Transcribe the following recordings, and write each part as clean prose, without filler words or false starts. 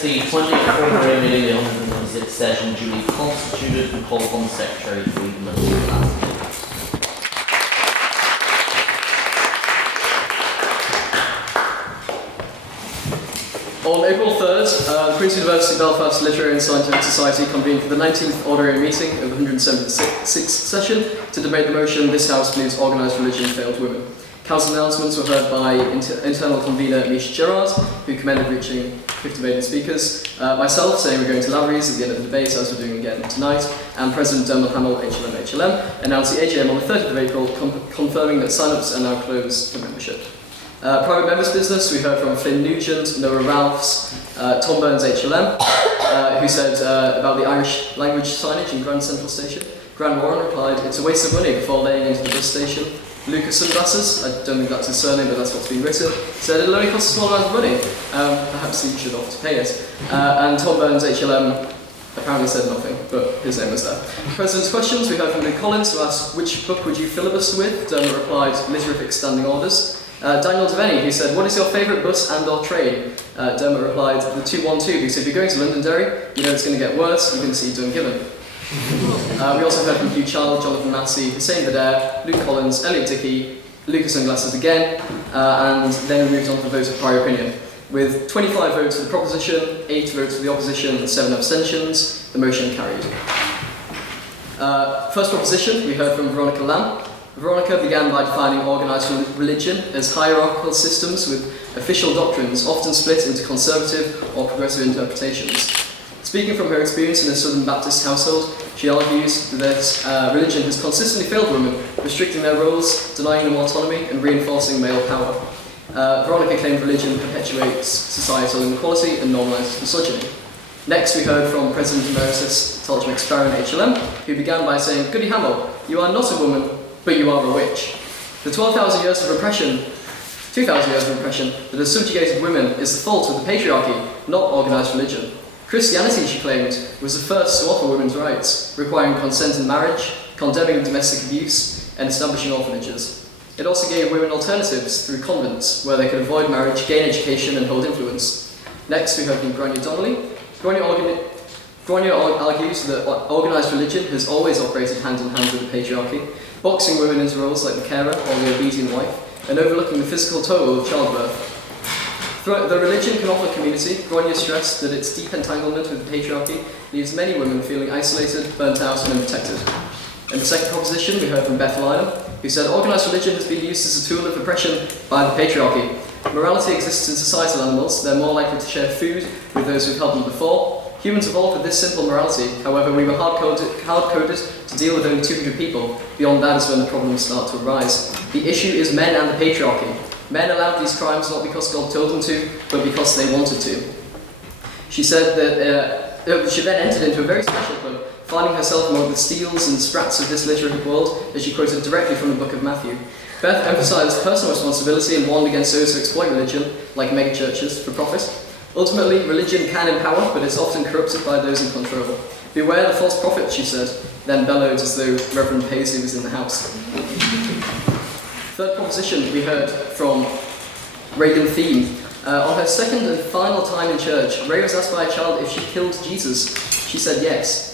commence the 20th ordinary meeting of the 126th session duly constituted and call upon the Secretary to read the minutes of the last meeting. On April 3rd, the Queen's University Belfast Literary and Scientific Society convened for the 19th ordinary meeting of the 176th session to debate the motion, "This House believes organised religion failed women." Council announcements were heard by internal convener Mish Gerard, who commended reaching 50 maiden speakers, myself saying we're going to Lavery's at the end of the debate, as we're doing again tonight, and President Dermot Hamill, HLM, announced the AGM on the 30th of April, confirming that sign-ups are now closed for membership. Private members' business, we heard from Flynn Nugent, Noah Ralphs, Tom Burns, HLM, who said about the Irish language signage in Grand Central Station. Grant Warren replied, "It's a waste of money before laying into the bus station." Lucas Sunglasses, I don't think that's his surname, but that's what's been written, said it'll only cost a small amount of money. Perhaps he should opt to pay it. And Tom Burns, HLM, apparently said nothing, but his name was there. President's questions, we heard from Luke Collins, who asked, "Which book would you filibuster with?" Dermot replied, "Literific Standing Orders." Daniel Devaney, who said, "What is your favourite bus and or train?" Dermot replied, "The 212, because if you're going to Londonderry, you know it's going to get worse, you're going to see Dungiven." We also heard from Hugh, Jonathan Massey, Hussein Badair, Luke Collins, Elliot Dickey, Lucas Sunglasses again, and then we moved on to the vote of prior opinion. With 25 votes for the proposition, 8 votes for the opposition, and 7 abstentions, the motion carried. First proposition, we heard from Veronica Lamb. Veronica began by defining organised religion as hierarchical systems with official doctrines often split into conservative or progressive interpretations. Speaking from her experience in a Southern Baptist household, she argues that religion has consistently failed women, restricting their roles, denying them autonomy, and reinforcing male power. Veronica claimed religion perpetuates societal inequality and normalises misogyny. Next, we heard from President Emeritus Tolchim Exparin HLM, who began by saying, "Goody Hamill, you are not a woman, but you are a witch. The 12,000 years of repression, 2,000 years of repression that has subjugated women is the fault of the patriarchy, not organised religion. Christianity," she claimed, "was the first to offer women's rights, requiring consent in marriage, condemning domestic abuse, and establishing orphanages. It also gave women alternatives through convents, where they could avoid marriage, gain education, and hold influence." Next, we heard from Grania Donnelly. Grania argues that organised religion has always operated hand in hand with the patriarchy, boxing women into roles like the carer or the obedient wife, and overlooking the physical toll of childbirth. Though religion can offer community, Grania stressed that its deep entanglement with the patriarchy leaves many women feeling isolated, burnt out, and unprotected. In the second proposition, we heard from Beth Lynham, who said organised religion has been used as a tool of oppression by the patriarchy. Morality exists in societal animals, they're more likely to share food with those who've helped them before. Humans evolved with this simple morality, however we were hard-coded to deal with only 200 people. Beyond that is when the problems start to arise. The issue is men and the patriarchy. Men allowed these crimes not because God told them to, but because they wanted to. She said that she then entered into a very special club, finding herself among the steels and sprats of this literary world, as she quoted directly from the book of Matthew. Beth emphasised personal responsibility and warned against those who exploit religion, like megachurches, for profit. Ultimately, religion can empower, but it's often corrupted by those in control. "Beware the false prophet," she said, then bellowed as though Reverend Paisley was in the house. Third proposition, we heard from Reagan Thiem. On her second and final time in church, Ray was asked by a child if she killed Jesus. She said yes.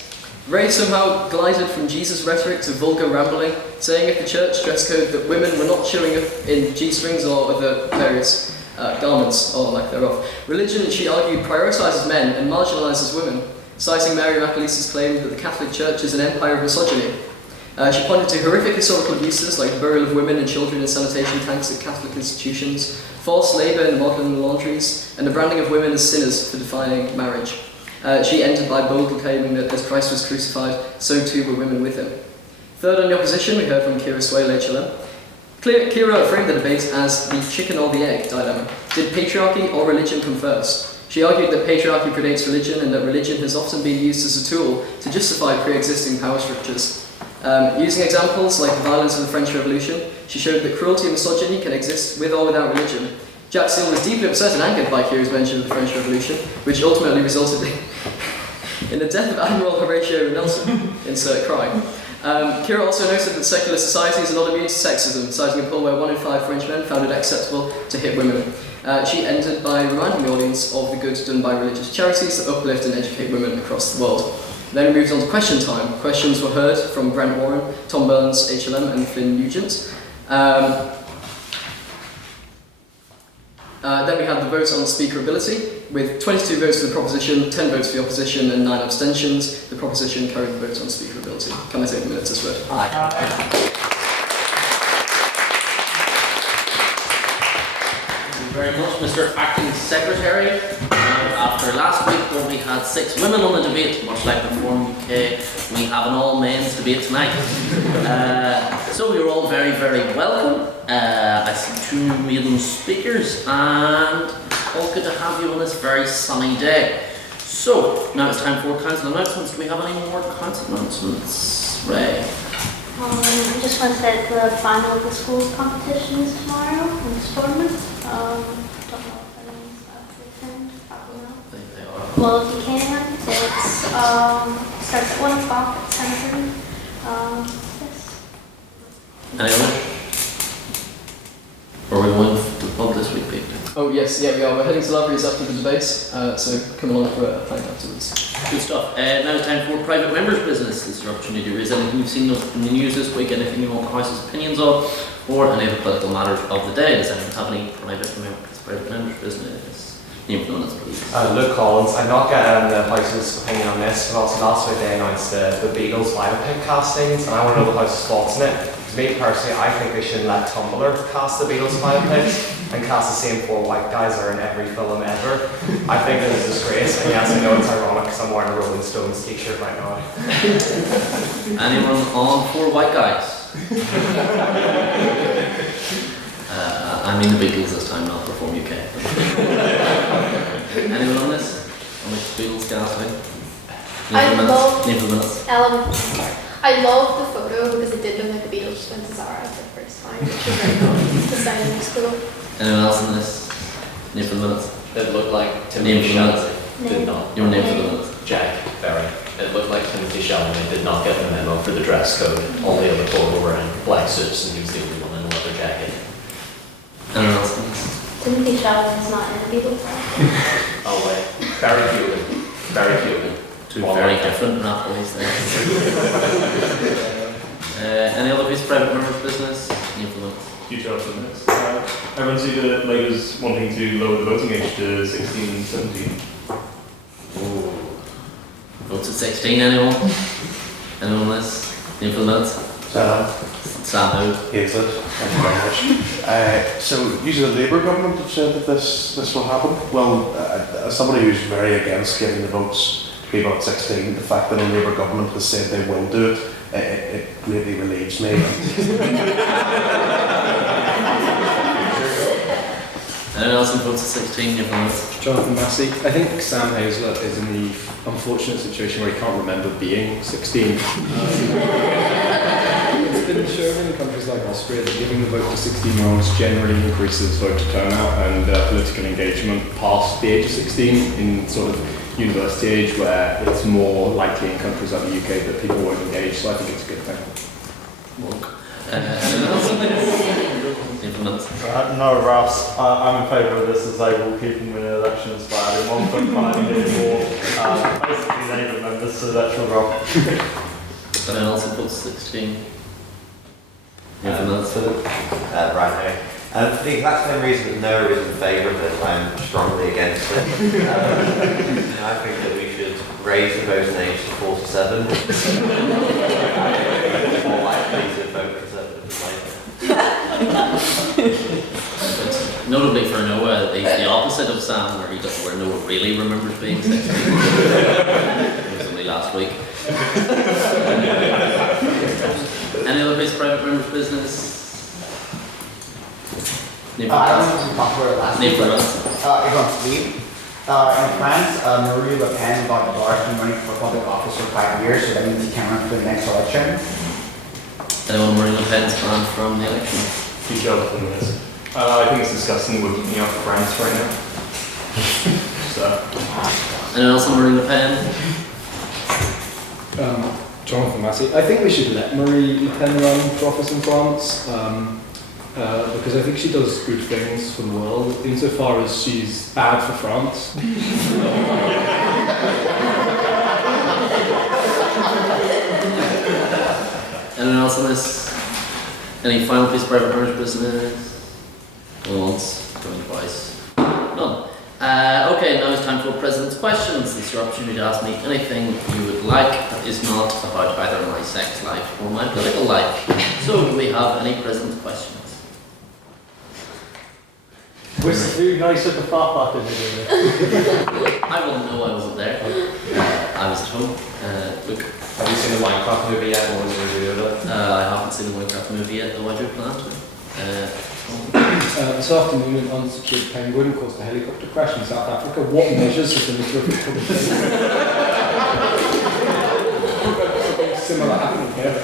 Ray somehow glided from Jesus rhetoric to vulgar rambling, saying if the church dress code that women were not showing up in G-strings or other various garments, or lack thereof. Religion, she argued, prioritises men and marginalises women, citing Mary McAleese's claim that the Catholic Church is an empire of misogyny. She pointed to horrific historical abuses like the burial of women and children in sanitation tanks at Catholic institutions, forced labour in modern laundries, and the branding of women as sinners for defining marriage. She ended by boldly claiming that as Christ was crucified, so too were women with him. Third on the opposition, we heard from Kira Swale, HLM. Kira framed the debate as the chicken or the egg dilemma. Did patriarchy or religion come first? She argued that patriarchy predates religion and that religion has often been used as a tool to justify pre-existing power structures. Using examples like the violence of the French Revolution, she showed that cruelty and misogyny can exist with or without religion. Jack Steele was deeply upset and angered by Kira's mention of the French Revolution, which ultimately resulted in the death of Admiral Horatio Nelson, insert crime. Kira also noted that secular societies are not immune to sexism, citing a poll where 1 in 5 French men found it acceptable to hit women. She ended by reminding the audience of the good done by religious charities that uplift and educate women across the world. Then we moved on to question time. Questions were heard from Brent Warren, Tom Burns, HLM, and Flynn Nugent. Then we had the vote on speakerability, with 22 votes for the proposition, 10 votes for the opposition, and 9 abstentions. The proposition carried the vote on speakerability. Can I take a minute to swear? Aye. Thank you very much, Mr. Acting Secretary. After last week, when we had 6 women on the debate, much like the Forum UK, we have an all-men's debate tonight. So you're all very, very welcome. I see 2 maiden speakers, and all good to have you on this very sunny day. So, now it's time for council announcements. Do we have any more council announcements? Ray? I just want to say the final of the school competition is tomorrow in this tournament. Don't know if anyone's to attend, probably not. They are. Well, if you can, it starts at 1 o'clock at Centre. Yes. Any other? Or are we going to the pub this week, Pete? Oh yes, yeah we are. We're heading to Libraries after the debates, so come along for a pint afterwards. Good stuff. Now it's time for private members' business. This is your opportunity to raise anything you've seen in the news this week, anything you want the House's opinions of, or any of the political matters of the day. Does anyone have any private members' business? Name for the minutes, please. Luke Collins. I'm not getting the House's opinion on this, but also last week they announced the Beatles biopic castings, and I want to know the House's thoughts on it. Because me personally, I think they shouldn't let Tumblr cast the Beatles biopics and cast the same 4 white guys that are in every film ever. I think it is a disgrace, and yes, I know it's ironic because I'm wearing a Rolling Stones t-shirt right now. Anyone on 4 white guys? I mean the Beatles this time, not Perform UK. Anyone on this? On the Beatles casting? Name for the minutes. I love the photo because it did look like the Beatles just went to Zara for the first time, which was very cool. The sign in school. Anyone else on this? Name for the minutes. It looked like Name Timothy for the minutes. Chalamet did not. Your name for the minutes. Jack Berry. It looked like Timothy Chalamet did not get the memo for the dress code. All the other 4 were wearing black suits and he was the only one in a leather jacket. Anyone else on this? Timothy Chalamet is not in the Beatles. Oh wait. Barry Keoghan. Barry Keoghan. 2 very different rathways there. Any other piece of private members' business? Name for the minutes. Huge job on this. Everyone see the Labour's wanting to lower the voting age to 16 and 17. Ooh. Votes at 16, anyone? Anyone on this? Name for the minutes? Sam who? Thank you very much. So, usually the Labour government have said that this will happen. Well, as somebody who's very against giving the votes to people at 16, the fact that a Labour government has said they will do it, it greatly relieves me. Anyone else who votes at 16? Name for the minutes. Jonathan Massey. I think Sam Hazlett is in the unfortunate situation where he can't remember being 16. It's been shown in countries like Austria that giving the vote to 16-year-olds generally increases voter turnout and political engagement past the age of 16 in sort of university age, where it's more likely in countries like the UK that people won't engage, so I think it's a good thing. Anyone else on this? Name for the minutes. No, Ross, I'm in favour of this as they will keep them in elections by adding 1.5 million more basically Labour members to the electoral roll. Anyone else who votes 16? Name for the minutes. Right now. For the exact same reason that Noah is in favour of it, I'm strongly against it. I think that we should raise the voting age to 47. More likely to vote Conservative than Labour. Notably for Noah, the opposite of Sam, where Noah really remembers being 16. It was only last week. Any other piece of private members' business? Name for the minutes. In France, Marie Le Pen got barred from running for public office for 5 years, so that means he can't run for the next election. Anyone Marie Le Pen's banned from the election? Huge job on this. I think it's disgusting we're looking out for France right now. So. Anyone else on Marie Le Pen? Jonathan Massey. I think we should let Marie Le Pen run for office in France because I think she does good things for the world insofar as she's bad for France. Anyone else on this? Any final piece of private owners business? Going once, going twice. None. Okay, now it's time for President's Questions. It's your opportunity to ask me anything you would like that is not about either my sex life or my political life. So, do we have any President's Questions? Was the food nice at the fat party? I wouldn't know, I wasn't there. I was at home. Look. Have you seen the Minecraft movie yet? What was the review of it? I haven't seen the Minecraft movie yet, though I do plan to. This afternoon, an unsecured penguin caused a helicopter crash in South Africa. What measures has the military taken? Similar happening here.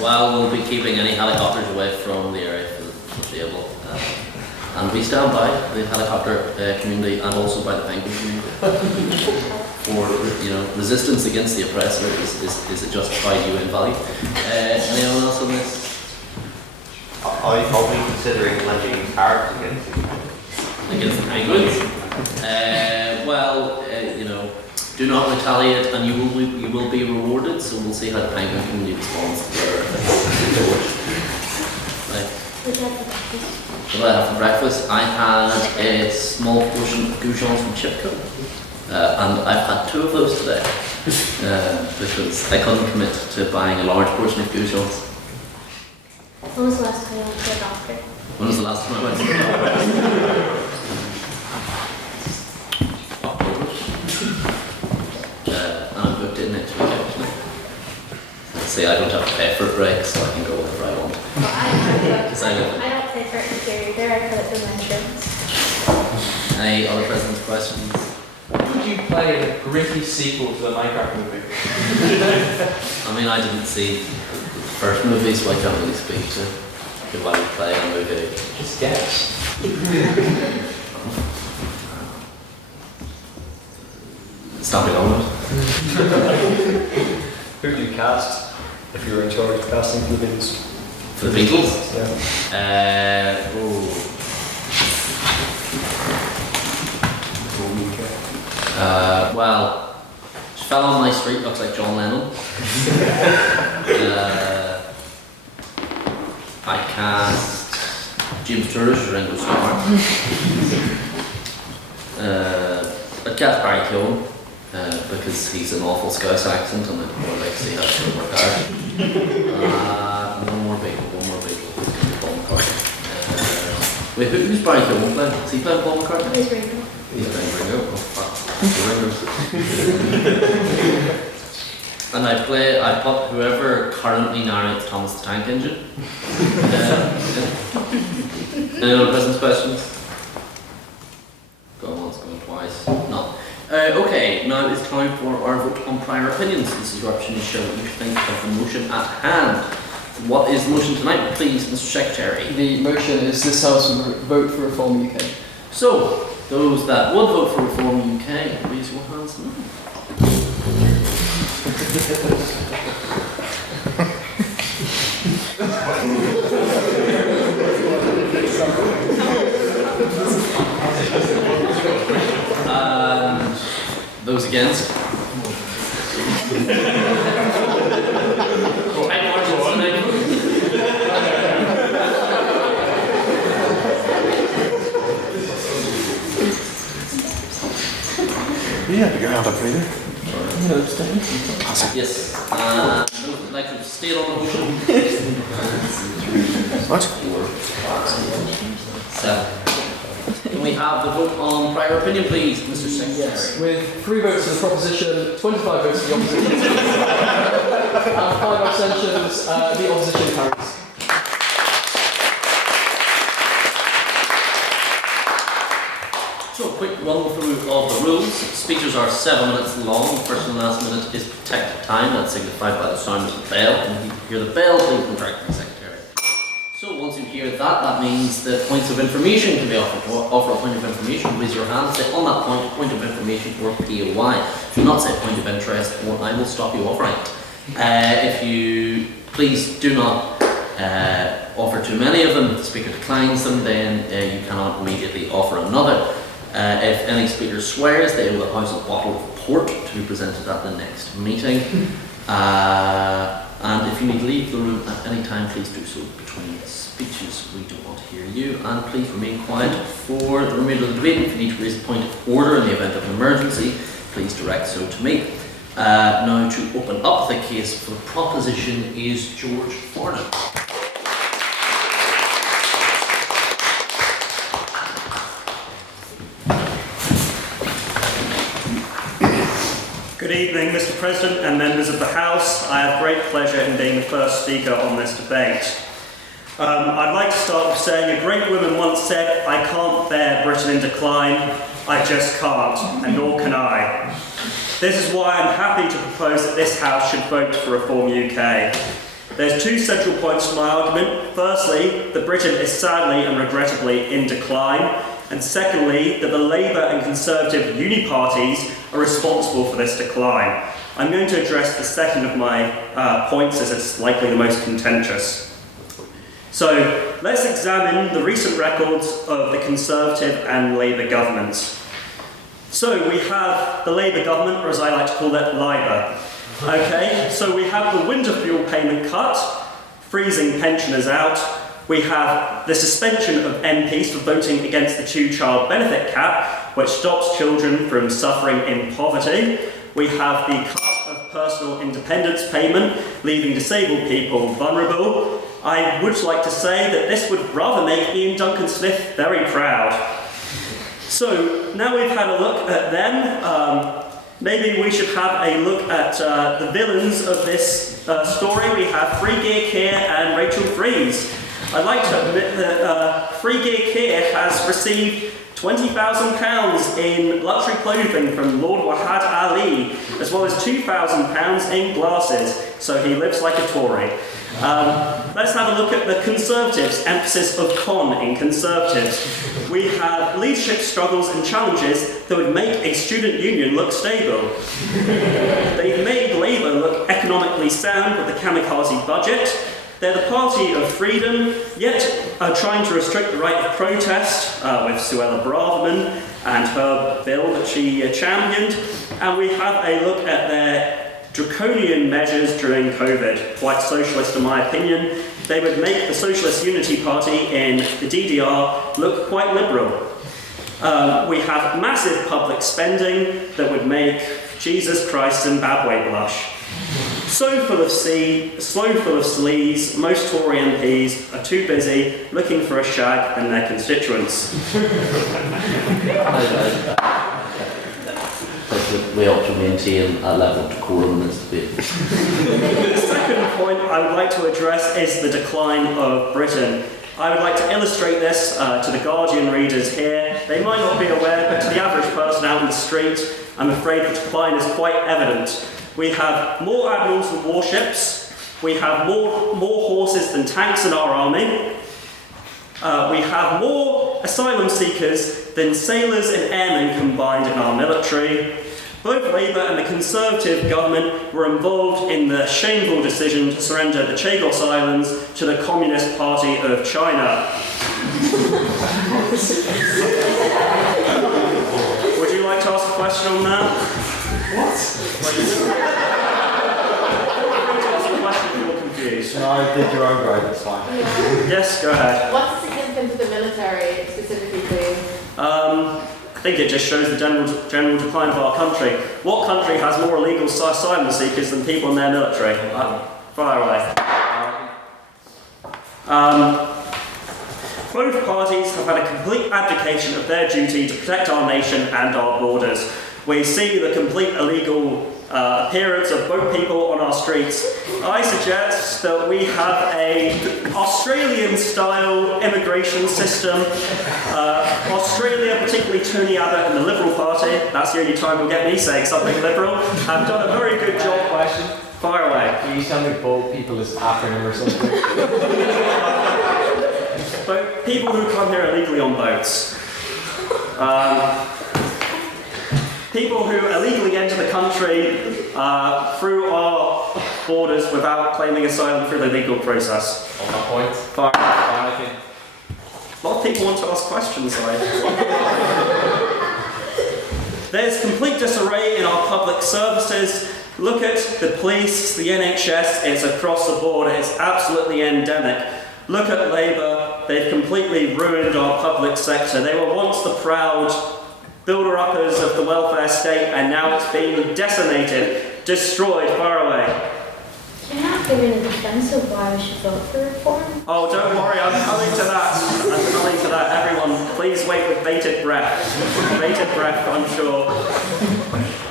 Well, we'll be keeping any helicopters away from the area for the foreseeable. And we stand by the helicopter community and also by the penguin community. For resistance against the oppressor is a justified UN value. Anyone else on this? Are you probably considering pledging cards against the penguins? Do not retaliate, and you will be rewarded. So we'll see how the penguin community responds to their right. What did I have for breakfast? I had a small portion of goujons from Chipco. And I've had 2 of those today because I couldn't commit to buying a large portion of goujons. When was the last time you went to the doctor? When was the last time I went to the doctor? October. And I'm booked in next week actually. See, I don't have to pay for a break, so I can go whenever I want. Well, I don't pay for it either. I put it through my insurance. Any other President's Questions? Would you play a gritty sequel to the Minecraft movie? I mean, I didn't see the first movie, so I can't really speak to who I would play in a movie. Just guess. Stamping onward. Who do you cast if you were in charge of casting for the Beatles? For the Beatles? Yeah. Well, she fell on my street, looks like John Lennon. I cast James Turner as Ringo Starr. I'd cast Barry Keoghan because he's an awful Scouse accent and I'd more like to see how it would work out. One more Beatle. It's going to be Paul McCartney. Wait, who's Barry Keoghan playing? Is he playing Paul McCartney? He's Ringo. He's playing Ringo. Oh fuck. And I put whoever currently narrates Thomas the Tank Engine. Any other President's Questions? Going once, going twice. No. Okay, now it's time for our vote on prior opinions. This is your opportunity to show what you think of the motion at hand. What is the motion tonight, please, Mr. Secretary? The motion is this House will vote for Reform UK. So, those that would vote for Reform UK, raise your hands now. And those against? Yeah, you can have that later. Yes. Those would like to stay on the motion. What? 7. Can we have the vote on prior opinion, please, Mr. Secretary? Yes. With 3 votes for the proposition, 25 votes for the opposition, and 5 abstentions, the opposition carries. So, a quick run through of the rules. Speeches are 7 minutes long. The first and last minute is protected time. That's signified by the sound of the bell. And if you hear the bell, please contract the Secretary. So, once you hear that, that means that points of information can be offered. To offer a point of information, raise your hand, say on that point of information or POI. Do not say point of interest or I will stop you offering it. If you please do not offer too many of them, if the speaker declines them, then you cannot immediately offer another. If any speaker swears, they will house a bottle of port to be presented at the next meeting. And if you need to leave the room at any time, please do so between speeches. We don't want to hear you. And please remain quiet for the remainder of the debate. If you need to raise a point of order in the event of an emergency, please direct so to me. Now, to open up the case for the proposition is George Farnon. Good evening, Mr. President and members of the House. I have great pleasure in being the first speaker on this debate. I'd like to start with saying a great woman once said, "I can't bear Britain in decline, I just can't, and nor can I." This is why I'm happy to propose that this House should vote to reform UK. There's two central points to my argument. Firstly, that Britain is sadly and regrettably in decline. And secondly, that the Labour and Conservative uni parties are responsible for this decline. I'm going to address the second of my points as it's likely the most contentious. So let's examine the recent records of the Conservative and Labour governments. So we have the Labour government, or as I like to call it, Labour. Okay, so we have the winter fuel payment cut, freezing pensioners out. We have the suspension of MPs for voting against the two-child benefit cap, which stops children from suffering in poverty. We have the cut of personal independence payment, leaving disabled people vulnerable. I would like to say that this would rather make Ian Duncan Smith very proud. So now we've had a look at them, maybe we should have a look at the villains of this story. We have Free Gear Keir and Rachel Freeze. I'd like to admit that Free Gear Keir has received £20,000 in luxury clothing from Lord Wahad Ali, as well as £2,000 in glasses, so he lives like a Tory. Let's have a look at the Conservatives, emphasis of con in Conservatives. We have leadership struggles and challenges that would make a student union look stable. They've made Labour look economically sound with the kamikaze budget. They're the party of freedom, yet are trying to restrict the right of protest with Suella Braverman and her bill that she championed. And we have a look at their draconian measures during COVID, quite socialist in my opinion. They would make the Socialist Unity Party in the DDR look quite liberal. We have massive public spending that would make Jesus Christ Zimbabwe blush. So full of sleaze, most Tory MPs are too busy looking for a shag than their constituents. We ought to maintain a level of decorum in this debate. The second point I would like to address is the decline of Britain. I would like to illustrate this to the Guardian readers here. They might not be aware, but to the average person out in the street, I'm afraid the decline is quite evident. We have more admirals and warships. We have more horses than tanks in our army. We have more asylum seekers than sailors and airmen combined in our military. Both Labour and the Conservative government were involved in the shameful decision to surrender the Chagos Islands to the Communist Party of China. Would you like to ask a question on that? What? No, I did your own grade, that's fine. Yes, go ahead. What's the significance of the military specifically for you? I think it just shows the general decline of our country. What country has more illegal asylum seekers than people in their military? Fire away. Both parties have had a complete abdication of their duty to protect our nation and our borders. We see the complete illegal appearance of boat people on our streets. I suggest that we have an Australian-style immigration system. Australia, particularly Tony Abbott and the Liberal Party, that's the only time you'll get me saying something liberal, have done a very good job. Question. Fire away. Can you tell me boat people is acronym or something? But people who come here illegally on boats. People who illegally enter the country through our borders without claiming asylum through the legal process? On that point, Farnon. Farnon. A lot of people want to ask questions, There's complete disarray in our public services. Look at the police, the NHS, it's across the board, it's absolutely endemic. Look at Labour, they've completely ruined our public sector. They were once the proud builder-uppers of the welfare state, and now it's been decimated, destroyed, far away. You're not giving a defense of why we should vote for reform? Oh, don't worry, I'm coming to that. I'm coming to that. Everyone, please wait with bated breath. Bated breath, I'm sure.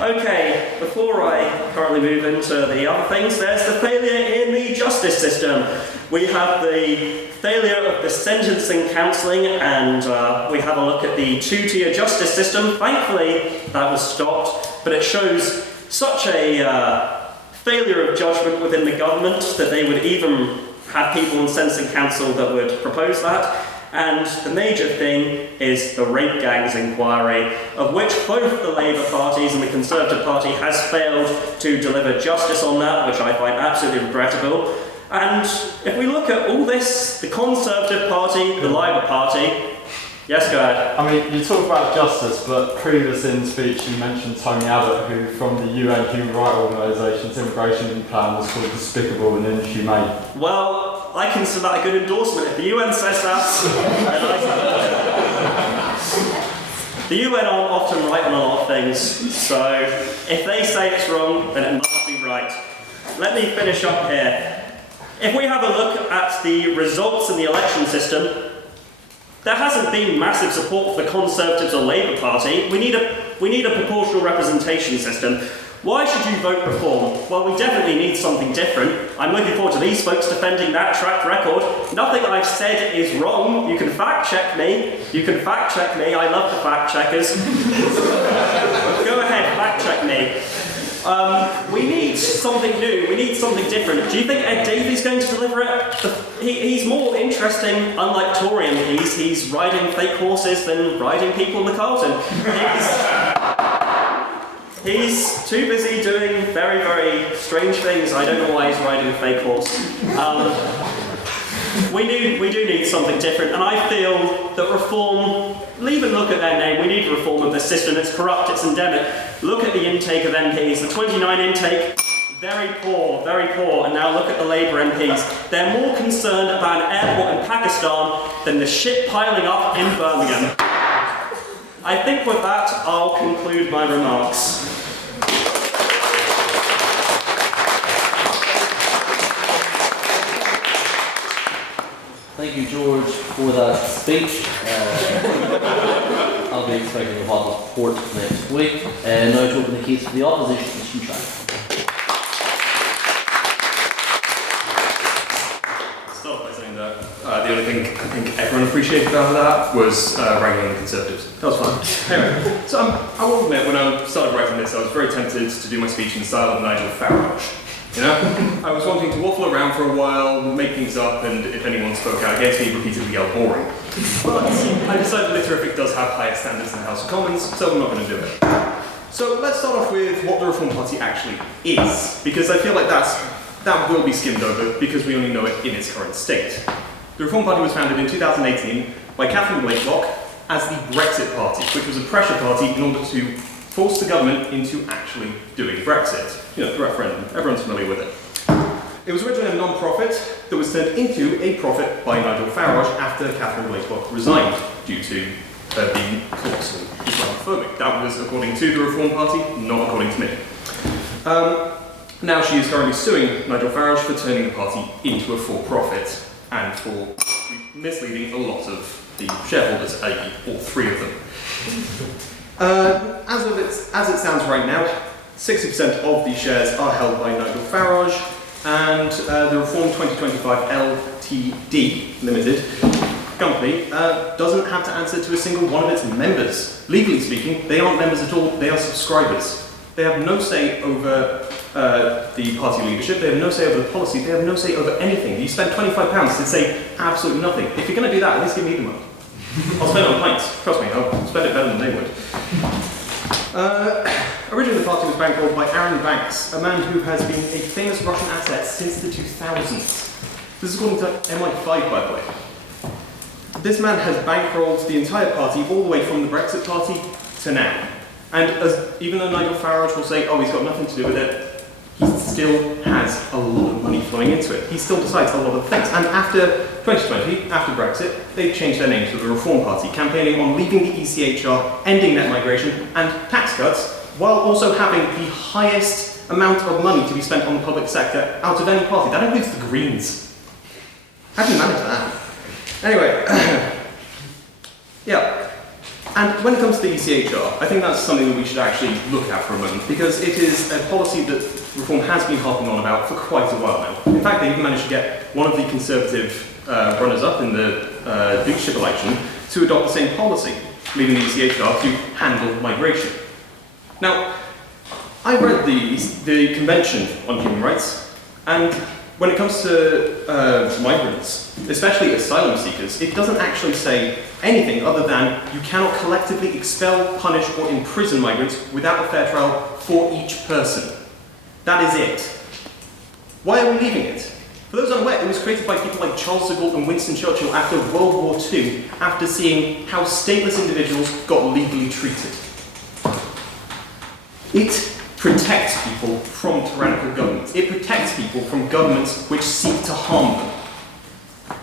Okay, before I currently move into the other things, there's the failure in the justice system. We have the failure of the sentencing counselling, and we have a look at the two-tier justice system. Thankfully, that was stopped, but it shows such a failure of judgment within the government that they would even have people in sentencing council that would propose that. And the major thing is the rape gangs inquiry, of which both the Labour parties and the Conservative Party has failed to deliver justice on that, which I find absolutely regrettable. And if we look at all this, the Conservative Party, the Labour Party, yes, go ahead. I mean, you talk about justice, but previous in the speech you mentioned Tony Abbott, who from the UN Human Rights Organisation's immigration plan was called despicable and inhumane. Well, I consider that a good endorsement. If the UN says that, then I the UN aren't often right on a lot of things, so if they say it's wrong, then it must be right. Let me finish up here. If we have a look at the results in the election system, there hasn't been massive support for the Conservatives or Labour Party. We need a proportional representation system. Why should you vote reform? Well, we definitely need something different. I'm looking forward to these folks defending that track record. Nothing I've said is wrong. You can fact check me. I love the fact checkers. Go ahead, fact check me. We need something new. We need something different. Do you think Ed Davey's going to deliver it? He's more interesting, unlike Tory MPs. He's riding fake horses than riding people in the Carlton. He's too busy doing very, very strange things. I don't know why he's riding a fake horse. We do need something different, and I feel that reform, even look at their name, we need reform of the system. It's corrupt, it's endemic. Look at the intake of MPs. The 29 intake, very poor, and now look at the Labour MPs. They're more concerned about an airport in Pakistan than the shit piling up in Birmingham. I think with that, I'll conclude my remarks. Thank you, George, for that speech. I'll be expecting a hot report next week. And now to open the case for the opposition, Mr. Track. Start by saying that the only thing I think everyone appreciated about that was wrangling the Conservatives. That was fun. Anyway, so I will admit, when I started writing this, I was very tempted to do my speech in the style of Nigel Farage. You know, I was wanting to waffle around for a while, make things up, and if anyone spoke out against me, repeatedly yell boring. But I decided Litterific does have higher standards in the House of Commons, so I'm not going to do it. So let's start off with what the Reform Party actually is, because I feel like that will be skimmed over because we only know it in its current state. The Reform Party was founded in 2018 by Catherine Blakelock as the Brexit Party, which was a pressure party in order to force the government into actually doing Brexit. You know, the referendum. Everyone's familiar with it. It was originally a non-profit that was turned into a profit by Nigel Farage after Catherine Blakelock resigned due to her being close and Islamophobic. That was according to the Reform Party, not according to me. Now she is currently suing Nigel Farage for turning the party into a for-profit and for misleading a lot of the shareholders, i.e. all three of them. As it stands right now, 60% of the shares are held by Nigel Farage, and the Reform 2025 Ltd Limited company doesn't have to answer to a single one of its members. Legally speaking, they aren't members at all, they are subscribers. They have no say over the party leadership, they have no say over the policy, they have no say over anything. You spend £25 to say absolutely nothing. If you're going to do that, at least give me the money. I'll spend it on pints. Trust me, I'll spend it better than they would. Originally, the party was bankrolled by Aaron Banks, a man who has been a famous Russian asset since the 2000s. This is according to MI5, by the way. This man has bankrolled the entire party all the way from the Brexit party to now. And even though Nigel Farage will say, oh, he's got nothing to do with it, he still has a lot of money flowing into it. He still decides a lot of things. And after 2020, after Brexit, they changed their name to the Reform Party, campaigning on leaving the ECHR, ending net migration, and tax cuts, while also having the highest amount of money to be spent on the public sector out of any party. That includes the Greens. How do you manage that? Anyway, yeah. And when it comes to the ECHR, I think that's something that we should actually look at for a moment, because it is a policy that Reform has been harping on about for quite a while now. In fact, they even managed to get one of the Conservative runners-up in the leadership election to adopt the same policy, leaving the ECHR to handle migration. Now, I read the Convention on Human Rights, and when it comes to migrants, especially asylum seekers, it doesn't actually say anything other than you cannot collectively expel, punish, or imprison migrants without a fair trial for each person. That is it. Why are we leaving it? For those unaware, it was created by people like Charles de Gaulle and Winston Churchill after World War II, after seeing how stateless individuals got legally treated. It protects people from tyrannical governments. It protects people from governments which seek to harm them.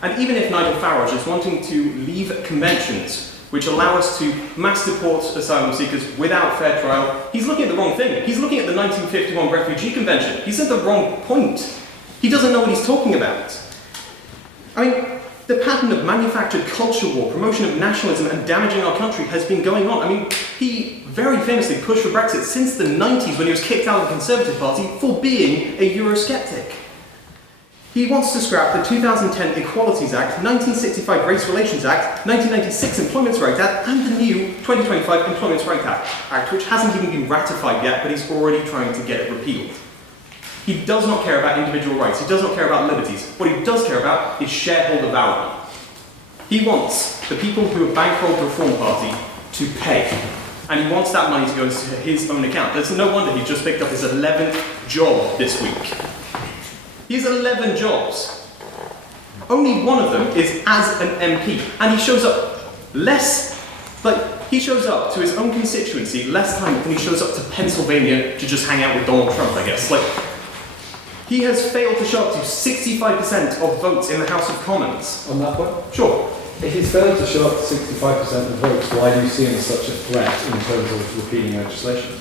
And even if Nigel Farage is wanting to leave conventions which allow us to mass deport asylum seekers without fair trial, he's looking at the wrong thing. He's looking at the 1951 Refugee Convention. He's at the wrong point. He doesn't know what he's talking about. I mean, the pattern of manufactured culture war, promotion of nationalism, and damaging our country has been going on. I mean, he very famously pushed for Brexit since the 90s when he was kicked out of the Conservative Party for being a Eurosceptic. He wants to scrap the 2010 Equalities Act, 1965 Race Relations Act, 1996 Employment Rights Act, and the new 2025 Employment Rights Act, which hasn't even been ratified yet, but he's already trying to get it repealed. He does not care about individual rights. He does not care about liberties. What he does care about is shareholder value. He wants the people who have bankrolled the Reform Party to pay. And he wants that money to go into his own account. There's no wonder he just picked up his 11th job this week. He has 11 jobs. Only one of them is as an MP. And he shows up he shows up to his own constituency less time than he shows up to Pennsylvania to just hang out with Donald Trump, I guess. He has failed to show up to 65% of votes in the House of Commons. On that point? Sure. If he's failed to show up to 65% of votes, why do you see him as such a threat in terms of repealing legislation?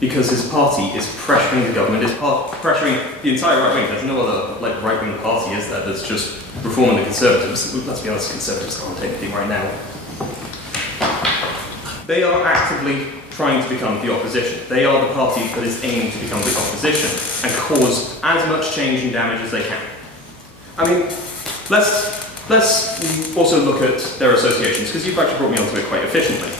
Because his party is pressuring the government, is pressuring the entire right wing. There's no other right wing party, is there? There's just Reform and the Conservatives. Let's be honest, Conservatives can't take anything right now. They are actively trying to become the opposition. They are the party that is aiming to become the opposition and cause as much change and damage as they can. I mean, let's also look at their associations, because you've actually brought me onto it quite efficiently.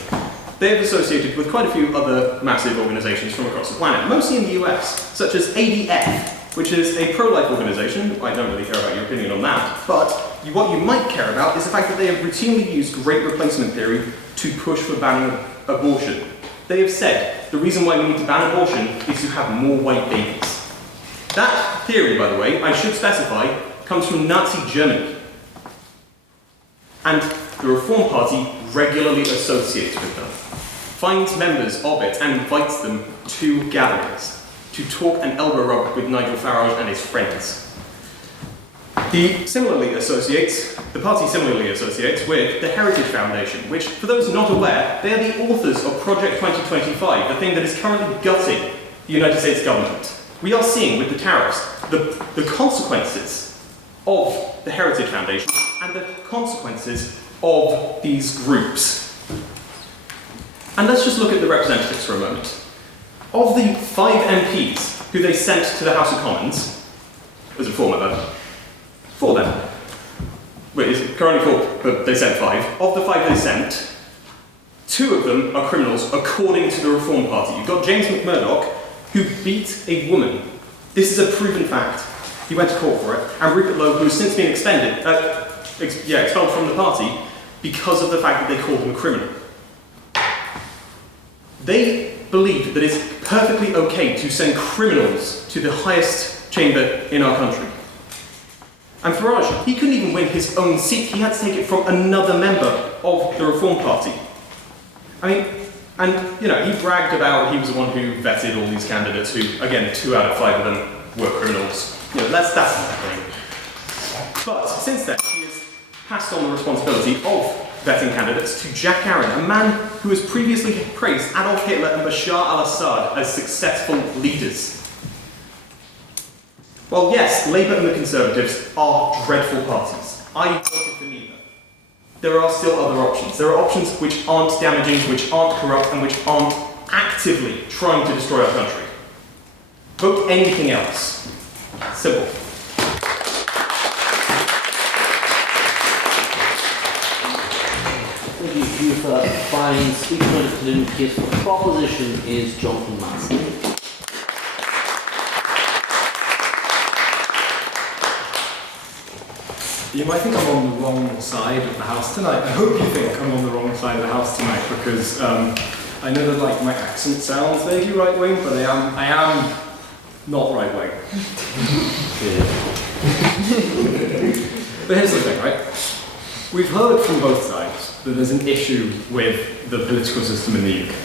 They have associated with quite a few other massive organisations from across the planet, mostly in the US, such as ADF, which is a pro-life organisation. I don't really care about your opinion on that, but what you might care about is the fact that they have routinely used great replacement theory to push for banning abortion. They have said the reason why we need to ban abortion is to have more white babies. That theory, by the way, I should specify, comes from Nazi Germany. And the Reform Party regularly associates with them, finds members of it and invites them to gatherings to talk and elbow rub with Nigel Farage and his friends. The party similarly associates with the Heritage Foundation, which, for those not aware, they are the authors of Project 2025, the thing that is currently gutting the United States government. We are seeing with the tariffs the consequences of the Heritage Foundation and the consequences of these groups. And let's just look at the representatives for a moment. Of the 5 MPs who they sent to the House of Commons, was it 4 members? 4 then. Wait, it's currently 4, but they sent 5. Of the 5 they sent, 2 of them are criminals according to the Reform Party. You've got James McMurdoch, who beat a woman. This is a proven fact. He went to court for it. And Rupert Lowe, who has since been expelled from the party because of the fact that they called him a criminal. They believed that it's perfectly okay to send criminals to the highest chamber in our country. And Farage, he couldn't even win his own seat. He had to take it from another member of the Reform Party. I mean, and, you know, he bragged about he was the one who vetted all these candidates who, again, 2 out of 5 of them were criminals. You know, that's not happening. But since then, he has passed on the responsibility of vetting candidates to Jack Aaron, a man who has previously praised Adolf Hitler and Bashar al-Assad as successful leaders. Well, yes, Labour and the Conservatives are dreadful parties. I voted for neither. There are still other options. There are options which aren't damaging, which aren't corrupt, and which aren't actively trying to destroy our country. Vote anything else. Simple. Thank you. You've fine speaker noted in the case for proposition is Jonathan Massey. You might think I'm on the wrong side of the house tonight. I hope you think I'm on the wrong side of the house tonight because I know that like my accent sounds vaguely right-wing, but I am not right-wing. But here's the thing, right? We've heard from both sides that there's an issue with the political system in the UK.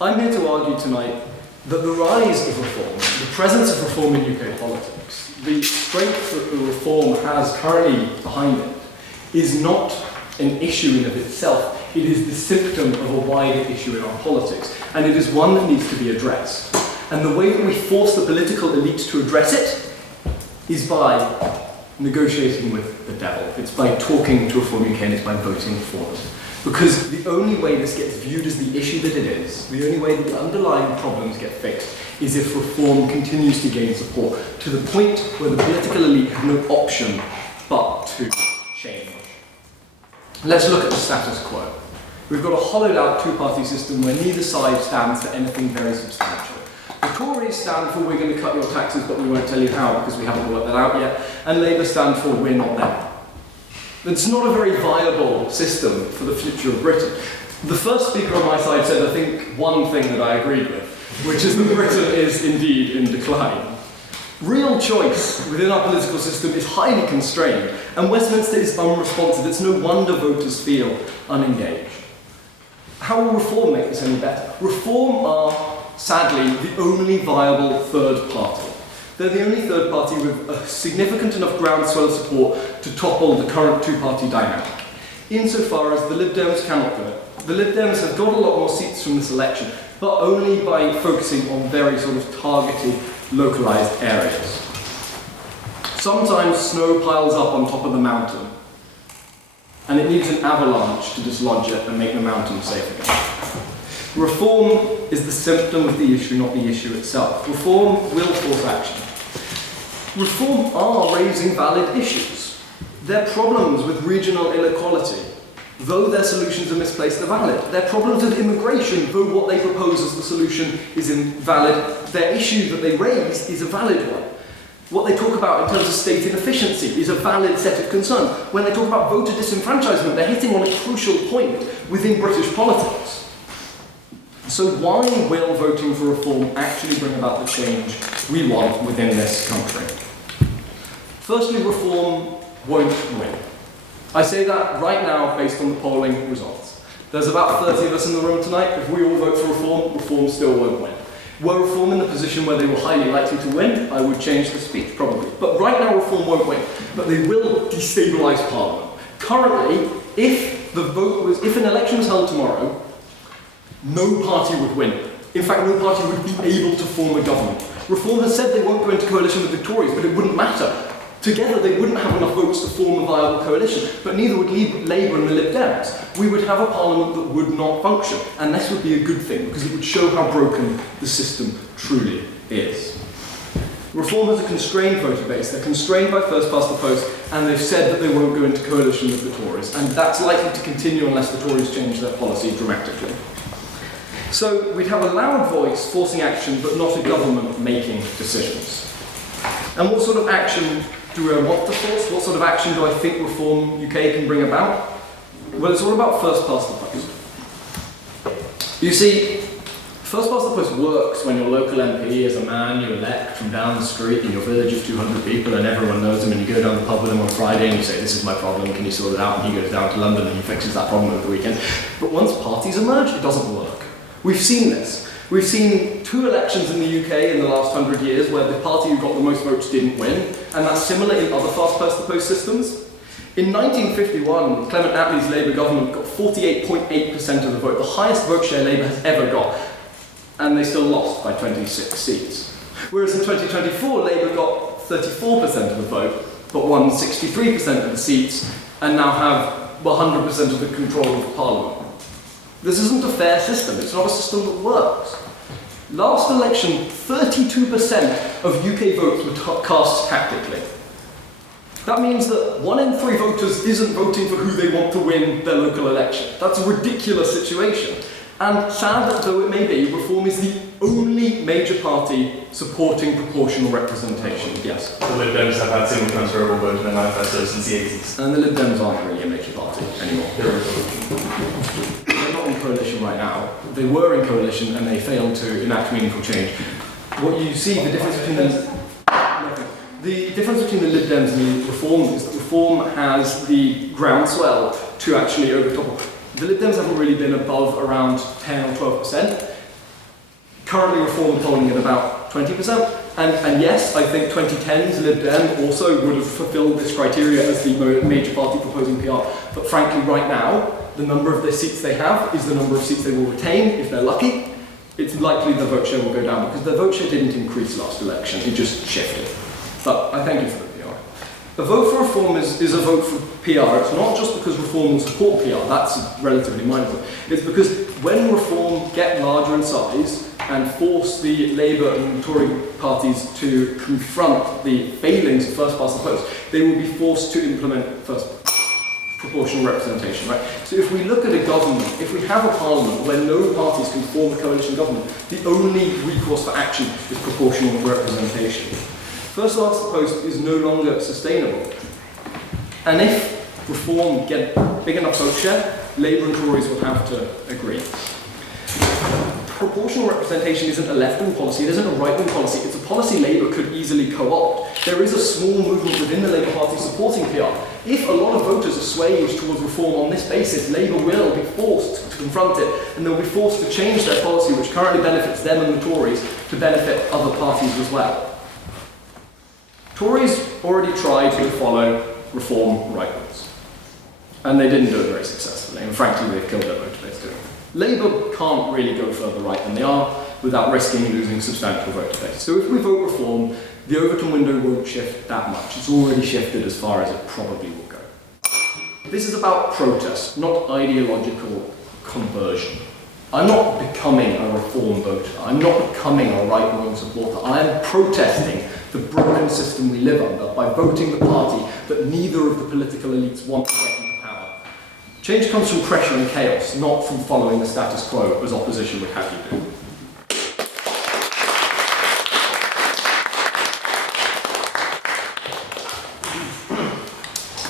I'm here to argue tonight that the rise of reform, the presence of reform in UK politics, the strength that the reform has currently behind it, is not an issue in of itself. It is the symptom of a wider issue in our politics, and it is one that needs to be addressed. And the way that we force the political elite to address it is by negotiating with the devil. It's by talking to Reform UK and it's by voting for them. Because the only way this gets viewed as the issue that it is, the only way that the underlying problems get fixed, is if reform continues to gain support to the point where the political elite have no option but to change. Let's look at the status quo. We've got a hollowed out two-party system where neither side stands for anything very substantial. The Tories stand for we're going to cut your taxes but we won't tell you how because we haven't worked that out yet, and Labour stand for we're not there. It's not a very viable system for the future of Britain. The first speaker on my side said, I think, one thing that I agreed with, which is that Britain is indeed in decline. Real choice within our political system is highly constrained, and Westminster is unresponsive. It's no wonder voters feel unengaged. How will Reform make this any better? Reform are, sadly, the only viable third party. They're the only third party with a significant enough groundswell of support to topple the current two-party dynamic. Insofar as the Lib Dems cannot do it. The Lib Dems have got a lot more seats from this election, but only by focusing on very sort of targeted, localised areas. Sometimes snow piles up on top of the mountain, and it needs an avalanche to dislodge it and make the mountain safe again. Reform is the symptom of the issue, not the issue itself. Reform will force action. Reform are raising valid issues. Their problems with regional inequality, though their solutions are misplaced, are valid. Their problems with immigration, though what they propose as the solution is invalid, their issue that they raise is a valid one. What they talk about in terms of state inefficiency is a valid set of concern. When they talk about voter disenfranchisement, they're hitting on a crucial point within British politics. So why will voting for reform actually bring about the change we want within this country? Firstly, reform won't win. I say that right now based on the polling results. There's about 30 of us in the room tonight. If we all vote for reform, reform still won't win. Were reform in the position where they were highly likely to win, I would change the speech, probably. But right now, reform won't win. But they will destabilise Parliament. Currently, if an election was held tomorrow, no party would win. In fact, no party would be able to form a government. Reform has said they won't go into coalition with the Tories, but it wouldn't matter. Together, they wouldn't have enough votes to form a viable coalition, but neither would Labour and the Lib Dems. We would have a parliament that would not function, and this would be a good thing, because it would show how broken the system truly is. Reform has a constrained voter base. They're constrained by first past the post, and they've said that they won't go into coalition with the Tories, and that's likely to continue unless the Tories change their policy dramatically. So we'd have a loud voice forcing action, but not a government making decisions. And what sort of action do I want to force? What sort of action do I think Reform UK can bring about? Well, it's all about first past the post. You see, First past the post works when your local MP is a man you elect from down the street in your village of 200 people and everyone knows him, and you go down the pub with him on Friday and you say, this is my problem, can you sort it out? And he goes down to London and he fixes that problem over the weekend. But once parties emerge, it doesn't work. We've seen this. We've seen 2 elections in the UK in the last 100 years where the party who got the most votes didn't win, and that's similar in other fast past the post systems. In 1951, Clement Attlee's Labour government got 48.8% of the vote, the highest vote share Labour has ever got, and they still lost by 26 seats. Whereas in 2024, Labour got 34% of the vote, but won 63% of the seats, and now have 100% of the control of Parliament. This isn't a fair system, it's not a system that works. Last election, 32% of UK votes were cast tactically. That means that 1 in 3 voters isn't voting for who they want to win their local election. That's a ridiculous situation. And sad though it may be, Reform is the only major party supporting proportional representation. Yes? The Lib Dems have had single transferable vote in their manifesto since the 80s. And the Lib Dems aren't really a major party anymore. They're not in coalition right now. They were in coalition and they failed to enact meaningful change. What you see, the difference between the Lib Dems and the Reform is that Reform has the groundswell to actually overtop. The Lib Dems haven't really been above around 10 or 12%. Currently Reform are polling at about 20%. And yes, I think 2010's Lib Dem also would have fulfilled this criteria as the major party proposing PR. But frankly, right now, the number of the seats they have is the number of seats they will retain if they're lucky. It's likely the vote share will go down because their vote share didn't increase last election, it just shifted. But I thank you for the PR. A vote for Reform is a vote for PR. It's not just because Reform will support PR, that's relatively minor. It's because when Reform get larger in size and force the Labour and Tory parties to confront the failings of first past the post, they will be forced to implement first proportional representation, right? So if we look at a government, if we have a parliament where no parties can form a coalition government, the only recourse for action is proportional representation. First past the post is no longer sustainable. And if Reform get big enough vote share, Labour and Tories will have to agree. Proportional representation isn't a left-wing policy, it isn't a right-wing policy, it's a policy Labour could easily co-opt. There is a small movement within the Labour Party supporting PR. If a lot of voters are swayed towards Reform on this basis, Labour will be forced to confront it, and they'll be forced to change their policy, which currently benefits them and the Tories, to benefit other parties as well. Tories already tried to follow Reform rightwards, and they didn't do it very successfully, and frankly they've killed their vote base doing it. Labour can't really go further right than they are without risking losing substantial voter base. So if we vote Reform, the Overton window won't shift that much. It's already shifted as far as it probably will go. This is about protest, not ideological conversion. I'm not becoming a Reform voter. I'm not becoming a right-wing supporter. I am protesting the broken system we live under by voting the party that neither of the political elites want to get into power. Change comes from pressure and chaos, not from following the status quo as opposition would have you do.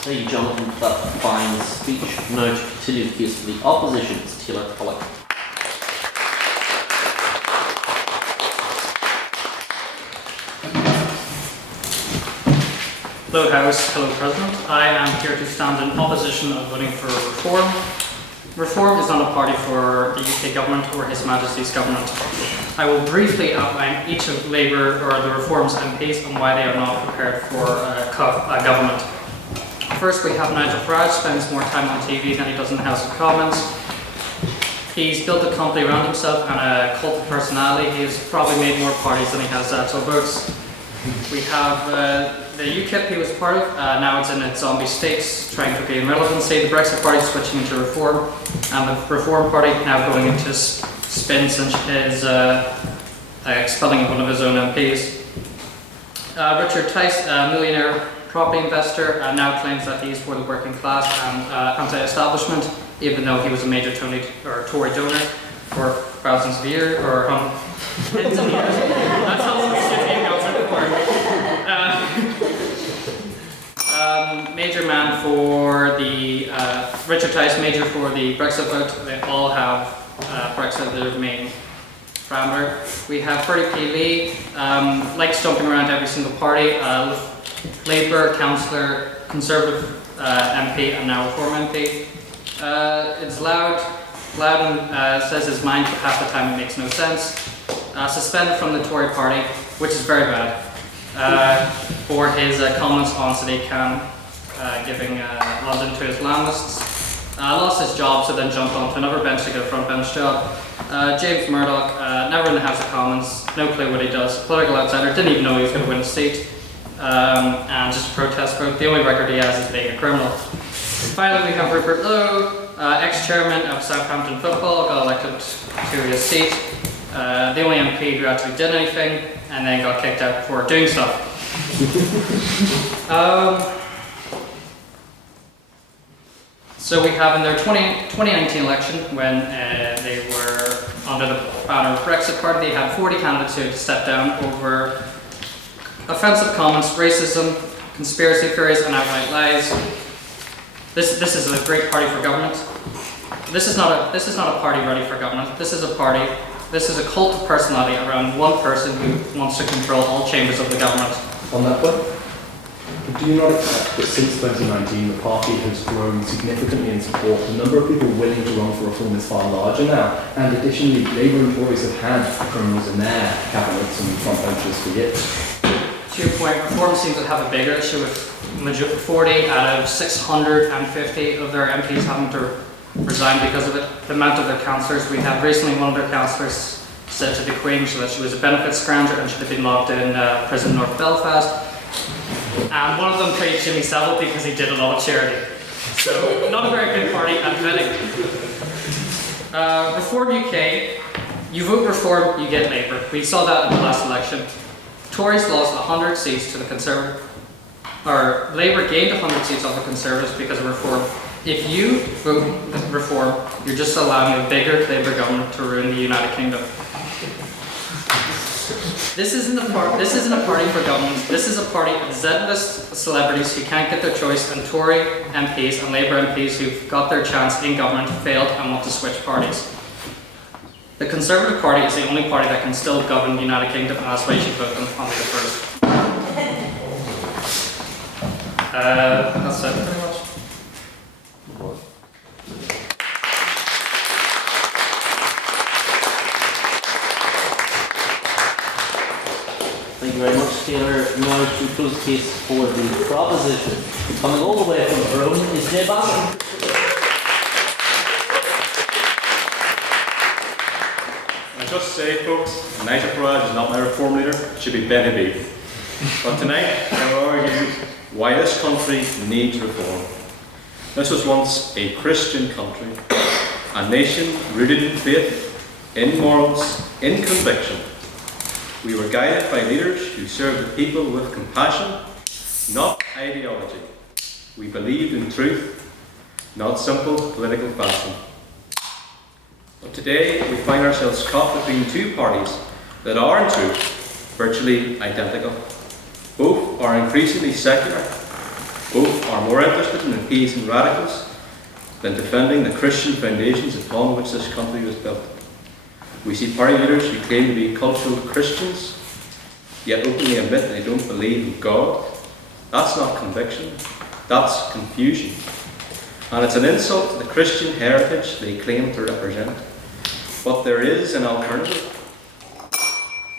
Thank you, Jonathan, for that fine speech. Now to continue the case for the opposition is Taylor Cully. Hello House, hello President. I am here to stand in opposition of voting for Reform. Reform is not a party for the UK government or His Majesty's government. I will briefly outline each of Labour or the Reform's MPs and why they are not prepared for a government. First, we have Nigel Farage, spends more time on TV than he does in the House of Commons. He's built a company around himself and a cult of personality. He has probably made more parties than he has actual votes. We have the UKIP he was part of, now it's in its zombie states, trying to gain relevancy. The Brexit Party switching into Reform, and the Reform Party now going into spins and is expelling one of his own MPs. Richard Tice, a millionaire property investor, now claims that he's for the working class and anti-establishment, even though he was a major Tory donor for thousands of years, or tens of years. That's how long this shit goes for. Major man for the Richard Tice, major for the Brexit vote. They all have Brexit as their main parameter. We have Ferdy P. Lee, likes jumping around every single party, Labour, Councillor, Conservative MP, and now Reform MP. It's loud and says his mind, but half the time it makes no sense. Suspended from the Tory party, which is very bad, for his comments on Sadiq Khan giving London to Islamists. Lost his job, so then jumped onto another bench to get a front bench job. James Murdoch, never in the House of Commons, no clue what he does. Political outsider, didn't even know he was going to win a seat. And just a protest vote. The only record he has is being a criminal. Finally, we have Rupert Lowe, ex-chairman of Southampton Football, got elected to his seat. The only MP who actually did anything, and then got kicked out for doing stuff. So we have in their 2019 election, when they were under the banner of Brexit Party, they had 40 candidates who stepped down over offensive comments, racism, conspiracy theories, and outright lies. This is a great party for government. This is not a party ready for government. This is a cult of personality around one person who wants to control all chambers of the government. On that point, do you not accept that since 2019 the party has grown significantly in support? The number of people willing to run for reform is far larger now, and additionally Labour and Tories have had criminals in their cabinets and front benches for years. To your point, Reform seems to have a bigger issue with 40 out of 650 of their MPs having to resign because of it. The amount of their councillors, we had recently one of their councillors said to the Queen that she was a benefits scrounger and should have been locked in prison in North Belfast. And one of them played Jimmy Savile because he did a lot of charity. So, not a very good party at vetting. Reform UK, you vote Reform, you get Labour. We saw that in the last election. Tories lost 100 seats to the Conservatives, or Labour gained 100 seats off the Conservatives because of Reform. If you vote Reform, you're just allowing a bigger Labour government to ruin the United Kingdom. This isn't a party for government. This is a party of Z-list celebrities who can't get their choice, and Tory MPs and Labour MPs who've got their chance in government, failed, and want to switch parties. The Conservative Party is the only party that can still govern the United Kingdom, and that's why you should vote them on the 1st. That's it, pretty much. Thank you very much, Taylor. Now to close the case for the proposition. Coming all the way from Farnon is Jay Basra. I just say, folks, Nigel Farage is not my reform leader, it should be Ben Habib. But tonight, I will argue why this country needs reform. This was once a Christian country, a nation rooted in faith, in morals, in conviction. We were guided by leaders who served the people with compassion, not ideology. We believed in truth, not simple political fashion. But today we find ourselves caught between two parties that are in truth virtually identical. Both are increasingly secular. Both are more interested in appeasing radicals than defending the Christian foundations upon which this country was built. We see party leaders who claim to be cultural Christians, yet openly admit they don't believe in God. That's not conviction, that's confusion. And it's an insult to the Christian heritage they claim to represent. But there is an alternative.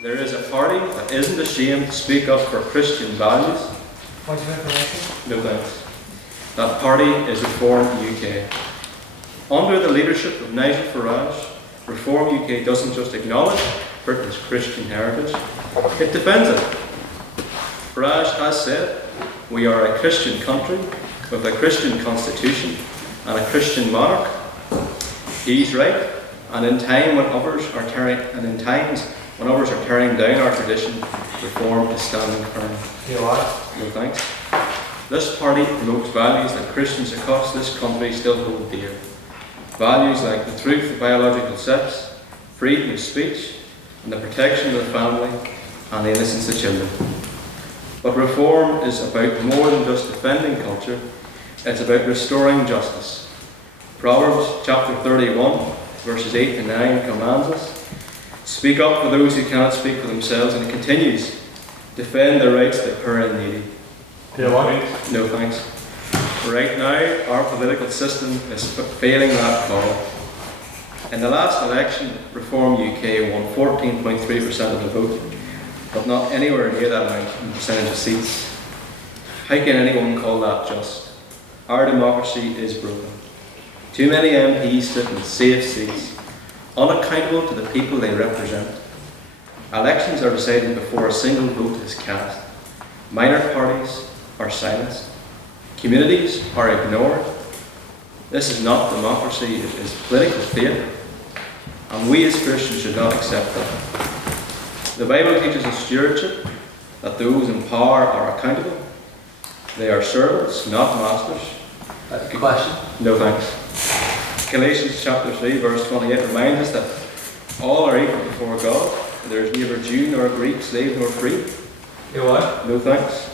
There is a party that isn't ashamed to speak up for Christian values. Point of information? No thanks. That party is Reform UK. Under the leadership of Nigel Farage, Reform UK doesn't just acknowledge Britain's Christian heritage, it defends it. Farage has said, we are a Christian country with a Christian constitution and a Christian monarch. He's right, and in times when others are tearing down our tradition, Reform is standing firm. You alright? No thanks. This party promotes values that Christians across this country still hold dear. Values like the truth of biological sex, freedom of speech, and the protection of the family and the innocence of children. But Reform is about more than just defending culture, it's about restoring justice. Proverbs chapter 31, verses 8 to 9 commands us, Speak up for those who cannot speak for themselves, and it continues. Defend the rights of the poor and needy. No thanks. Right now, our political system is failing that call. In the last election, Reform UK won 14.3% of the vote, but not anywhere near that amount in percentage of seats. How can anyone call that just? Our democracy is broken. Too many MPs sit in safe seats, unaccountable to the people they represent. Elections are decided before a single vote is cast. Minor parties are silenced. Communities are ignored. This is not democracy, it is political theatre. And we as Christians should not accept that. The Bible teaches us stewardship, that those in power are accountable. They are servants, not masters. Question? No thanks. Galatians chapter 3 verse 28 reminds us that all are equal before God. There is neither Jew nor Greek, slave nor free. You what? No thanks.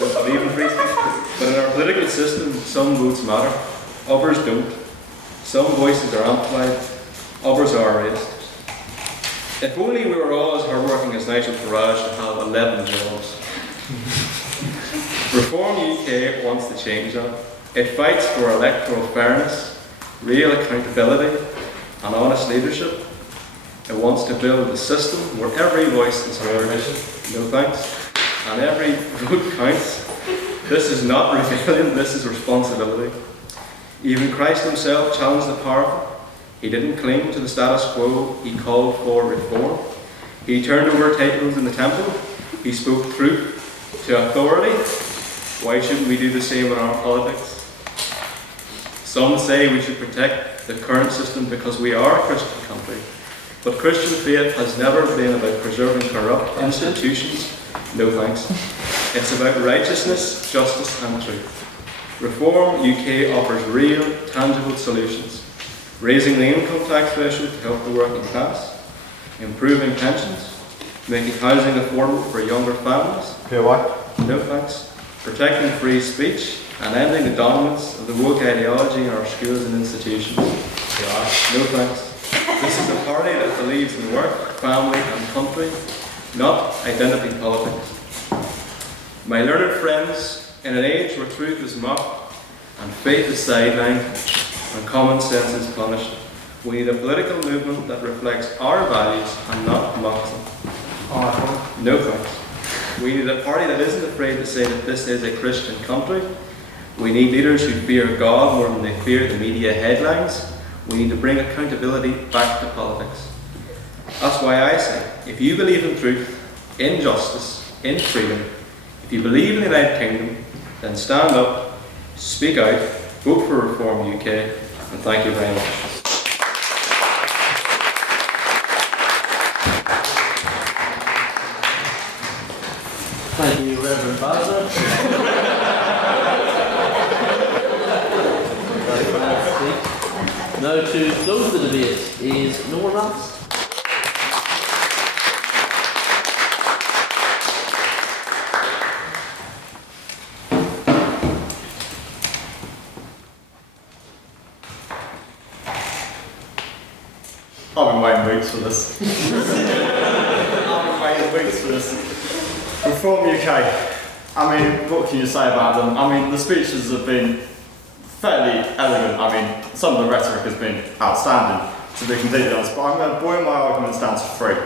Don't believe in free speech. But in our political system, some votes matter, others don't. Some voices are amplified, others are erased. If only we were all as hardworking as Nigel Farage to have 11 jobs. Reform UK wants to change that. It fights for electoral fairness, real accountability, and honest leadership. It wants to build a system where every voice is heard. No thanks. And every vote counts. This is not rebellion, this is responsibility. Even Christ himself challenged the powerful. He didn't cling to the status quo, he called for reform. He turned over tables in the temple. He spoke truth to authority. Why shouldn't we do the same in our politics? Some say we should protect the current system because we are a Christian country. But Christian faith has never been about preserving corrupt institutions. No thanks. It's about righteousness, justice and truth. Reform UK offers real, tangible solutions. Raising the income tax threshold to help the working class. Improving pensions. Making housing affordable for younger families. No thanks. Protecting free speech and ending the dominance of the woke ideology in our schools and institutions. No thanks. This is a party that believes in work, family and country, not identity politics. My learned friends, in an age where truth is mocked and faith is sidelined and common sense is punished, we need a political movement that reflects our values and not mocks them. No thanks. We need a party that isn't afraid to say that this is a Christian country. We need leaders who fear God more than they fear the media headlines. We need to bring accountability back to politics. That's why I say, if you believe in truth, in justice, in freedom, if you believe in the United Kingdom, then stand up, speak out, vote for Reform UK, and thank you very much. Thank you, Reverend Basra. Now to close the debate is no one else. I've been waiting weeks for this. I've been waiting weeks for this. Reform UK. I mean, what can you say about them? I mean, the speeches have been fairly elegant. I mean, some of the rhetoric has been outstanding, to be completely honest, but I'm going to boil my arguments down to three.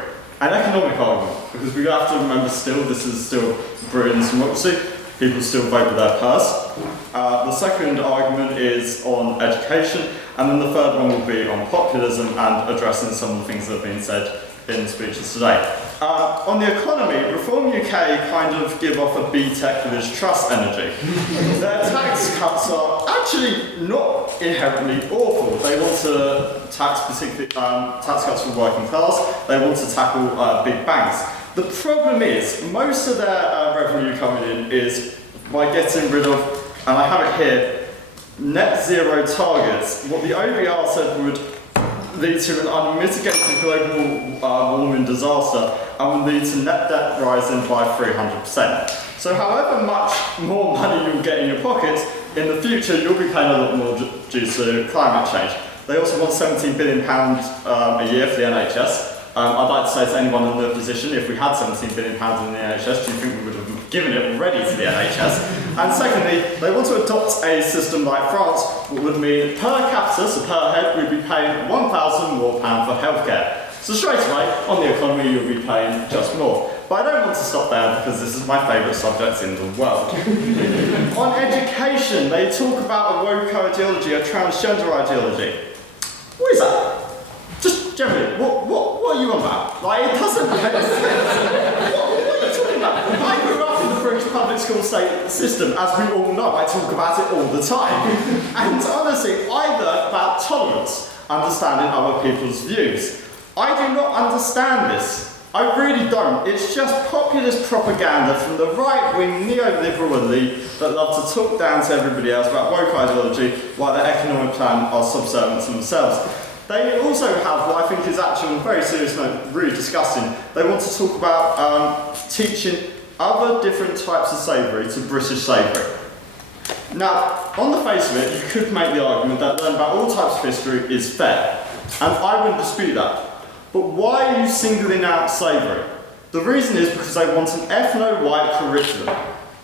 An economic argument, because we have to remember still, this is still Britain's democracy. People still vote with their purse. The second argument is on education, and then the third one will be on populism and addressing some of the things that have been said in the speeches today. On the economy, Reform UK kind of give off a BTEC with its trust energy. Their tax cuts are actually not inherently awful. They want to tax particularly tax cuts for working class. They want to tackle big banks. The problem is, most of their revenue coming in is by getting rid of, and I have it here, net zero targets. What the OBR said would lead to an unmitigated global warming disaster and will lead to net debt rising by 300%. So however much more money you'll get in your pockets, in the future you'll be paying a lot more due to climate change. They also want £17 billion a year for the NHS. I'd like to say to anyone in the position, if we had £17 billion in the NHS, do you think we would have given it already to the NHS? And secondly, they want to adopt a system like France, which would mean per capita, so per head, we'd be paying £1,000 more for healthcare. So straight away, on the economy, you'll be paying just more. But I don't want to stop there because this is my favourite subject in the world. On education, they talk about a woke ideology, a transgender ideology. What is that? Just generally, what are you on about? Like, it doesn't make sense. What are you talking about? I grew up in the British public school system, as we all know. I talk about it all the time. And honestly, I learned about tolerance, understanding other people's views. I do not understand this. I really don't. It's just populist propaganda from the right-wing neoliberal elite that love to talk down to everybody else about woke ideology while their economic plan are subservient to themselves. They also have what I think is actually, on a very serious note, really disgusting. They want to talk about teaching other different types of slavery to British slavery. Now, on the face of it, you could make the argument that learning about all types of history is fair, and I wouldn't dispute that. But why are you singling out slavery? The reason is because they want an ethno-white curriculum.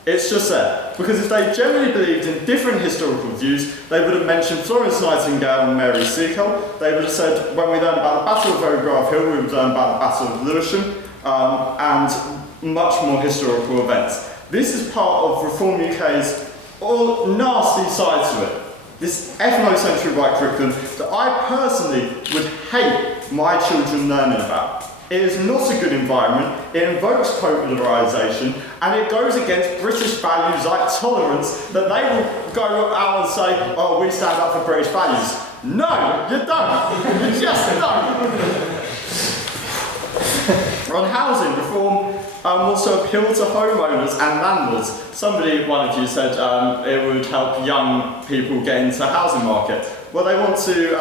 It's just there. Because if they generally believed in different historical views, they would have mentioned Florence Nightingale and Mary Seacole. They would have said, when we learn about the Battle of O'Grave Hill, we would learn about the Battle of Lewisham, and much more historical events. This is part of Reform UK's all nasty sides to it. This ethnocentric white curriculum that I personally would hate my children learning about. It is not a good environment, it invokes polarisation, and it goes against British values like tolerance that they will go out and say, oh, we stand up for British values. No, you don't. You just don't. On housing, Reform wants to appeal to homeowners and landlords. One of you said it would help young people get into the housing market. Well, they want to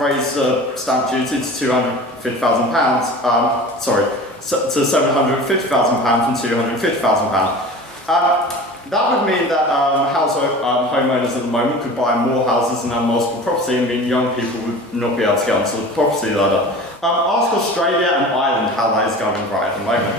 raise the stamp duty to £250,000, to £750,000 from £250,000. That would mean that homeowners at the moment could buy more houses and have multiple property, and mean young people would not be able to get onto the property ladder. Ask Australia and Ireland how that is going right at the moment.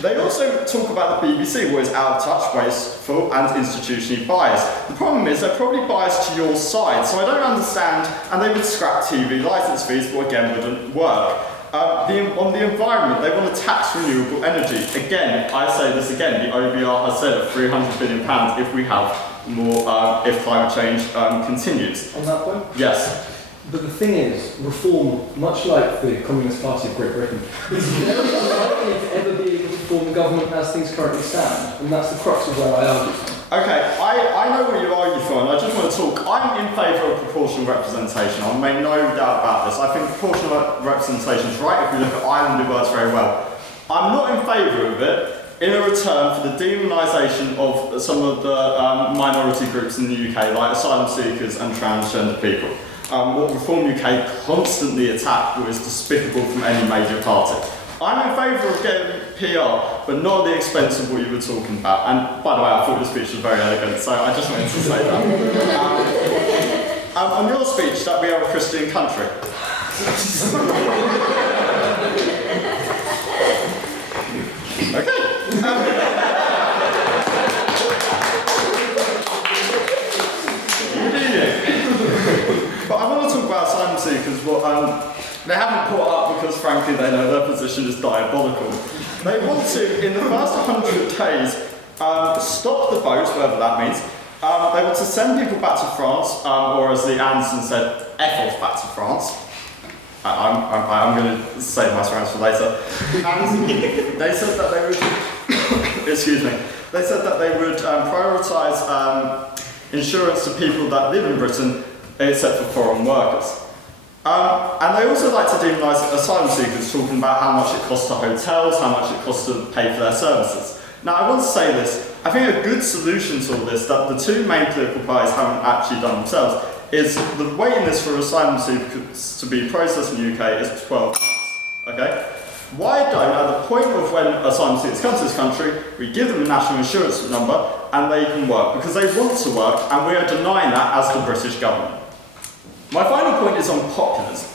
They also talk about the BBC, what is out of touch, wasteful and institutionally biased. The problem is they're probably biased to your side, so I don't understand, and they would scrap TV licence fees, but again wouldn't work. On the environment, they want to tax renewable energy. Again, I say this again, the OBR has said £300 billion if we have more, if climate change continues. On that point? Yes. But the thing is, Reform, much like the Communist Party of Great Britain, is very unlikely to ever be able to form a government as things currently stand, and that's the crux of where I argue. Okay, I know what you argue for, and I just want to talk. I'm in favour of proportional representation. I'll make no doubt about this. I think proportional representation is right. If we look at Ireland, it works very well. I'm not in favour of it in a return for the demonisation of some of the minority groups in the UK, like asylum seekers and transgender people. What Reform UK constantly attack was despicable from any major party. I'm in favour of getting PR, but not at the expense of what you were talking about. And by the way, I thought your speech was very elegant, so I just wanted to say that. On your speech, that we are a Christian country. Okay. But I want to talk about asylum seekers. They haven't caught up because, frankly, they know their position is diabolical. They want to, in the first 100 days, stop the boats, whatever that means. They want to send people back to France, or as the Anderson said, F off back to France. I'm going to save my surrounds for later. And they said that they would, excuse me, they said that they would prioritise insurance to people that live in Britain, except for foreign workers. And they also like to demonise asylum seekers, talking about how much it costs to hotels, how much it costs to pay for their services. Now, I want to say this. I think a good solution to all this, that the two main political parties haven't actually done themselves, is the waiting list for asylum seekers to be processed in the UK is 12 months. Okay? Why don't, at the point of when asylum seekers come to this country, we give them a national insurance number and they can work? Because they want to work, and we are denying that as the British government. My final point is on populism.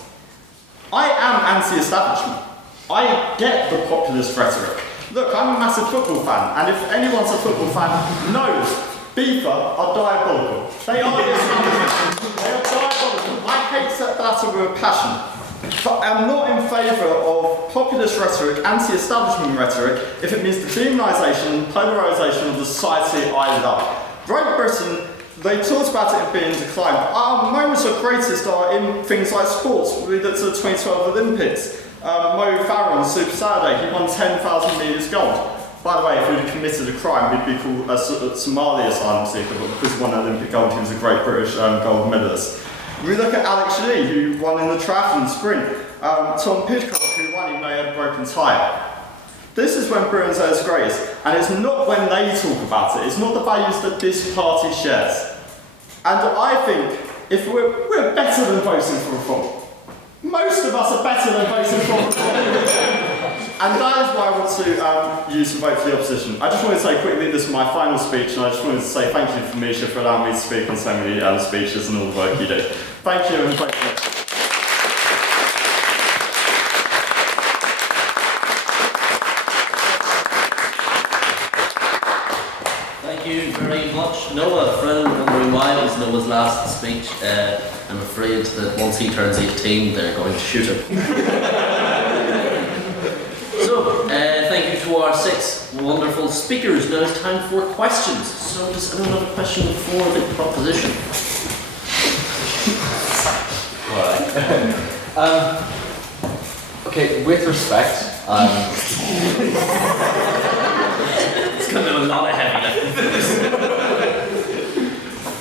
I am anti-establishment. I get the populist rhetoric. Look, I'm a massive football fan, and if anyone's a football fan knows FIFA are diabolical. They are the establishment. They are diabolical. I hate that with a passion. But I'm not in favour of populist rhetoric, anti-establishment rhetoric, if it means the demonisation and polarisation of the society I love. Great Britain, they talked about it being in decline. Our moments of greatest are in things like sports. We looked at the 2012 Olympics. Farnon, Super Saturday, he won 10,000 metres gold. By the way, if we'd have committed a crime, we'd be called a Somali asylum seeker, but because he won Olympic gold, he was a great British gold medalist. We look at Alex Lee, who won in the triathlon sprint. Tom Pidcock, who won even though he had a broken tyre. This is when Britain's at its greatest, and it's not when they talk about it. It's not the values that this party shares. And I think if we're better than voting for reform. Most of us are better than voting for reform. And that is why I want to use to vote for the opposition. I just wanted to say quickly, this is my final speech, and I just wanted to say thank you for Misha for allowing me to speak on so many speeches and all the work you do. Thank you, and vote for it. Thank you very much. Noah, friend wondering why was Noah's last speech. I'm afraid that once he turns 18, they're going to shoot him. So, thank you to our 6 wonderful speakers. Now it's time for questions. So, does anyone have a question for the proposition? Alright. Okay, with respect, it's going to be a lot of heavy lifting.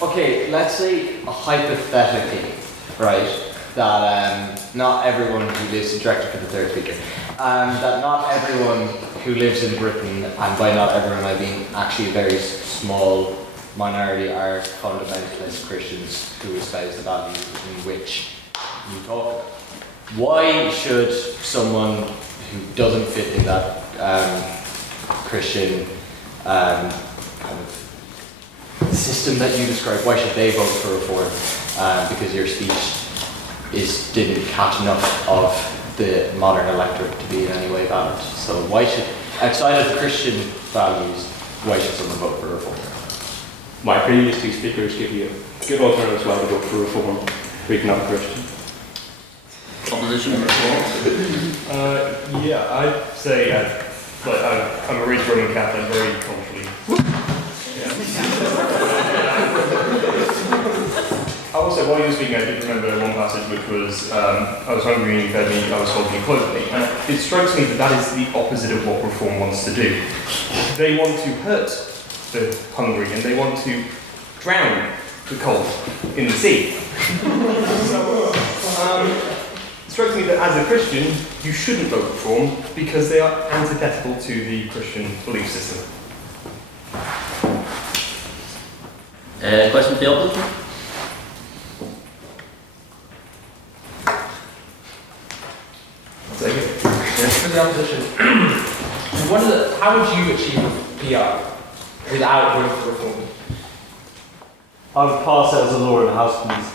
Okay, let's say hypothetically, right, that not everyone who lives, directed for the third speaker, that not everyone who lives in Britain, and by not everyone I mean actually a very small minority, are fundamentalist Christians who espouse the values in which you talk about. Why should someone who doesn't fit in that Christian kind of system that you describe, why should they vote for reform? Because your speech didn't catch enough of the modern electorate to be in any way valid. So why should, outside of Christian values, why should someone vote for reform? My previous 2 speakers give you a good alternative as well to vote for reform, who you're not a Christian. Opposition reform? Yeah, I'd say I'm a really Roman Catholic, very culturally. I will say, while you were speaking, I did remember one passage which was, I was hungry and you fed me, I was cold and you clothed me. And it strikes me that that is the opposite of what reform wants to do. They want to hurt the hungry and they want to drown the cold in the sea. So, it strikes me that as a Christian, you shouldn't vote reform because they are antithetical to the Christian belief system. Question for the opposition? I'll take it. For the opposition, how would you achieve PR without voting for reform? I would pass it as a law in the House, please.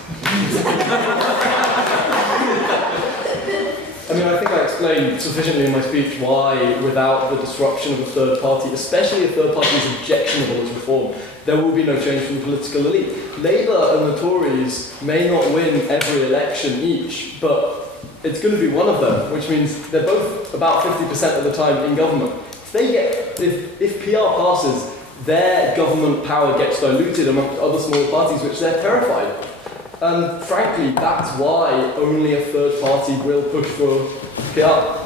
I mean, I think I explained sufficiently in my speech why, without the disruption of a third party, especially a third party as objectionable as reform, there will be no change from the political elite. Labour and the Tories may not win every election each, but it's going to be one of them, which means they're both about 50% of the time in government. If PR passes, their government power gets diluted amongst other smaller parties, which they're terrified. And frankly, that's why only a third party will push for PR.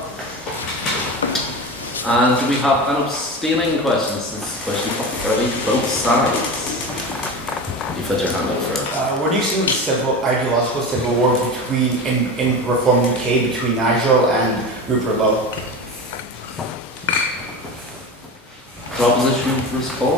And do we have an abstaining question? This question early to both sides. You put your hand up first. What do you see with the ideological civil war in Reform UK between Nigel and Rupert Lowe? Proposition for Paul?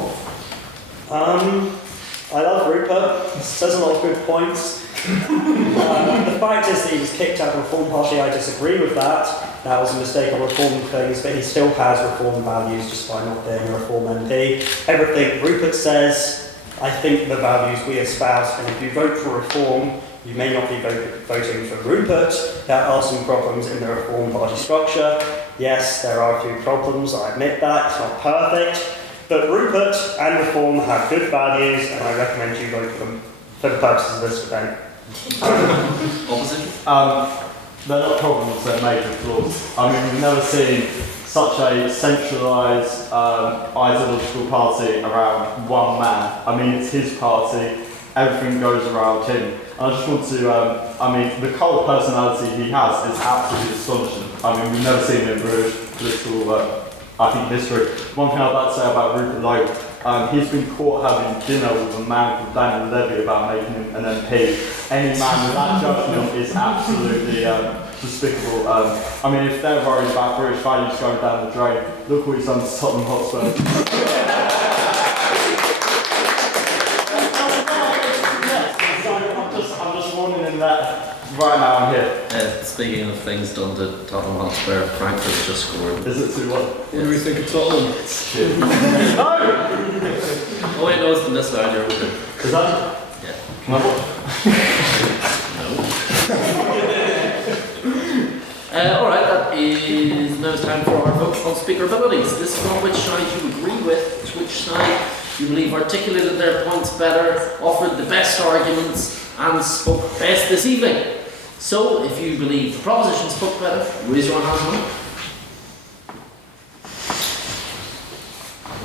I love Rupert. He says a lot of good points. The fact is that he was kicked out of the Reform Party. I disagree with that. That was a mistake on reform things, but he still has reform values just by not being a Reform MP. Everything Rupert says, I think the values we espouse, and if you vote for reform, you may not be voting for Rupert. There are some problems in the Reform Party structure. Yes, there are a few problems, I admit that, it's not perfect. But Rupert and Reform have good values, and I recommend you vote for them for the purposes of this event. Opposition? They're not problems, they're major flaws. I mean, we've never seen such a centralised, ideological party around one man. I mean, it's his party, everything goes around him. I just want to, I mean, the cult of personality he has is absolutely astonishing. I mean, we've never seen him in British political, I think, history. One thing I'd like to say about Rupert Lowe, he's been caught having dinner with a man called Daniel Levy about making him an MP. Any man with that judgment is absolutely despicable. I mean, if they're worried about British values going down the drain, look what he's done to Tottenham Hotspur. I'm just warning in that right now I'm here. Speaking of things done to Tottenham Hotspur, Frankfurt just scored. Is it 2-1? What do we think of Tottenham? No! Oh wait, no, it's been this larger. Is that? Yeah. Can I watch? Alright, that is now it's time for our vote on speaker abilities. This is on which side you agree with, which side you believe articulated their points better, offered the best arguments, and spoke best this evening. So, if you believe the proposition spoke better, raise your hand high.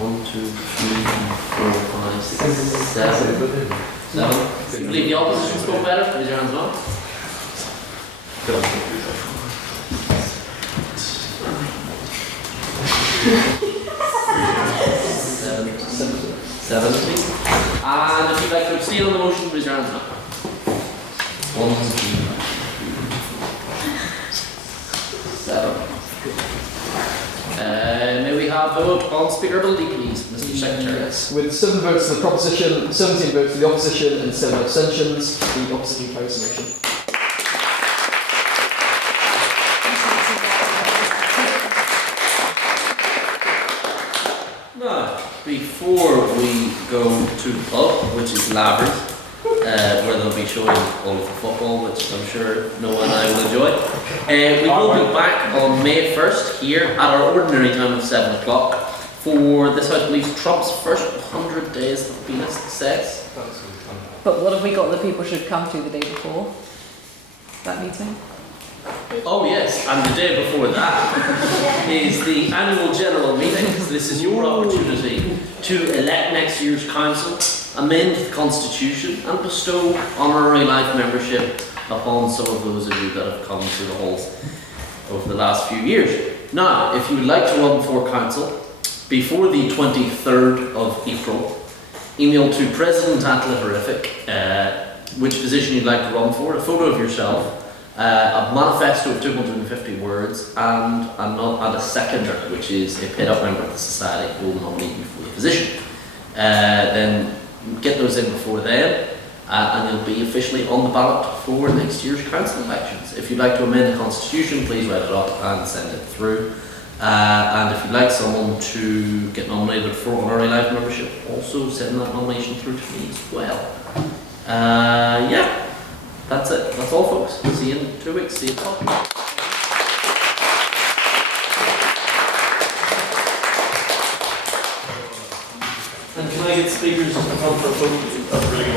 1, 2, 3, 4, 5, 6, 7. 7. If you believe the opposition spoke better, raise your hands high. Seven, please. And if you'd like to abstain on the motion, raise your hands up. 1, 2, 7. May we have a vote on speaker ability, please, Mr. Secretary? Yes. With 7 votes for the proposition, 17 votes for the opposition, and 7 abstentions, the opposition carries the motion. Now, before we go to the pub, which is Lavery's, where they'll be showing all of the football, which I'm sure Noah and I will enjoy. We will be back on May 1st here at our ordinary time of 7 o'clock for this House believes Trump's first 100 days of penis success. But what have we got that people should come to the day before that meeting? Oh yes, and the day before that is the annual general meeting. This is your opportunity to elect next year's council, amend the constitution, and bestow honorary life membership upon some of those of you that have come to the halls over the last few years. Now, if you would like to run for council before the 23rd of April, email to president@literific which position you'd like to run for, a photo of yourself, a manifesto of 250 words, and a seconder, which is a paid-up member of the society who will nominate you for the position. Then get those in before then, and you'll be officially on the ballot for next year's council elections. If you'd like to amend the constitution, please write it up and send it through. And if you'd like someone to get nominated for honorary life membership, also send that nomination through to me as well. Yeah. That's it. That's all, folks. See you in 2 weeks. See you at And can I get speakers to come for a photo? That's really good.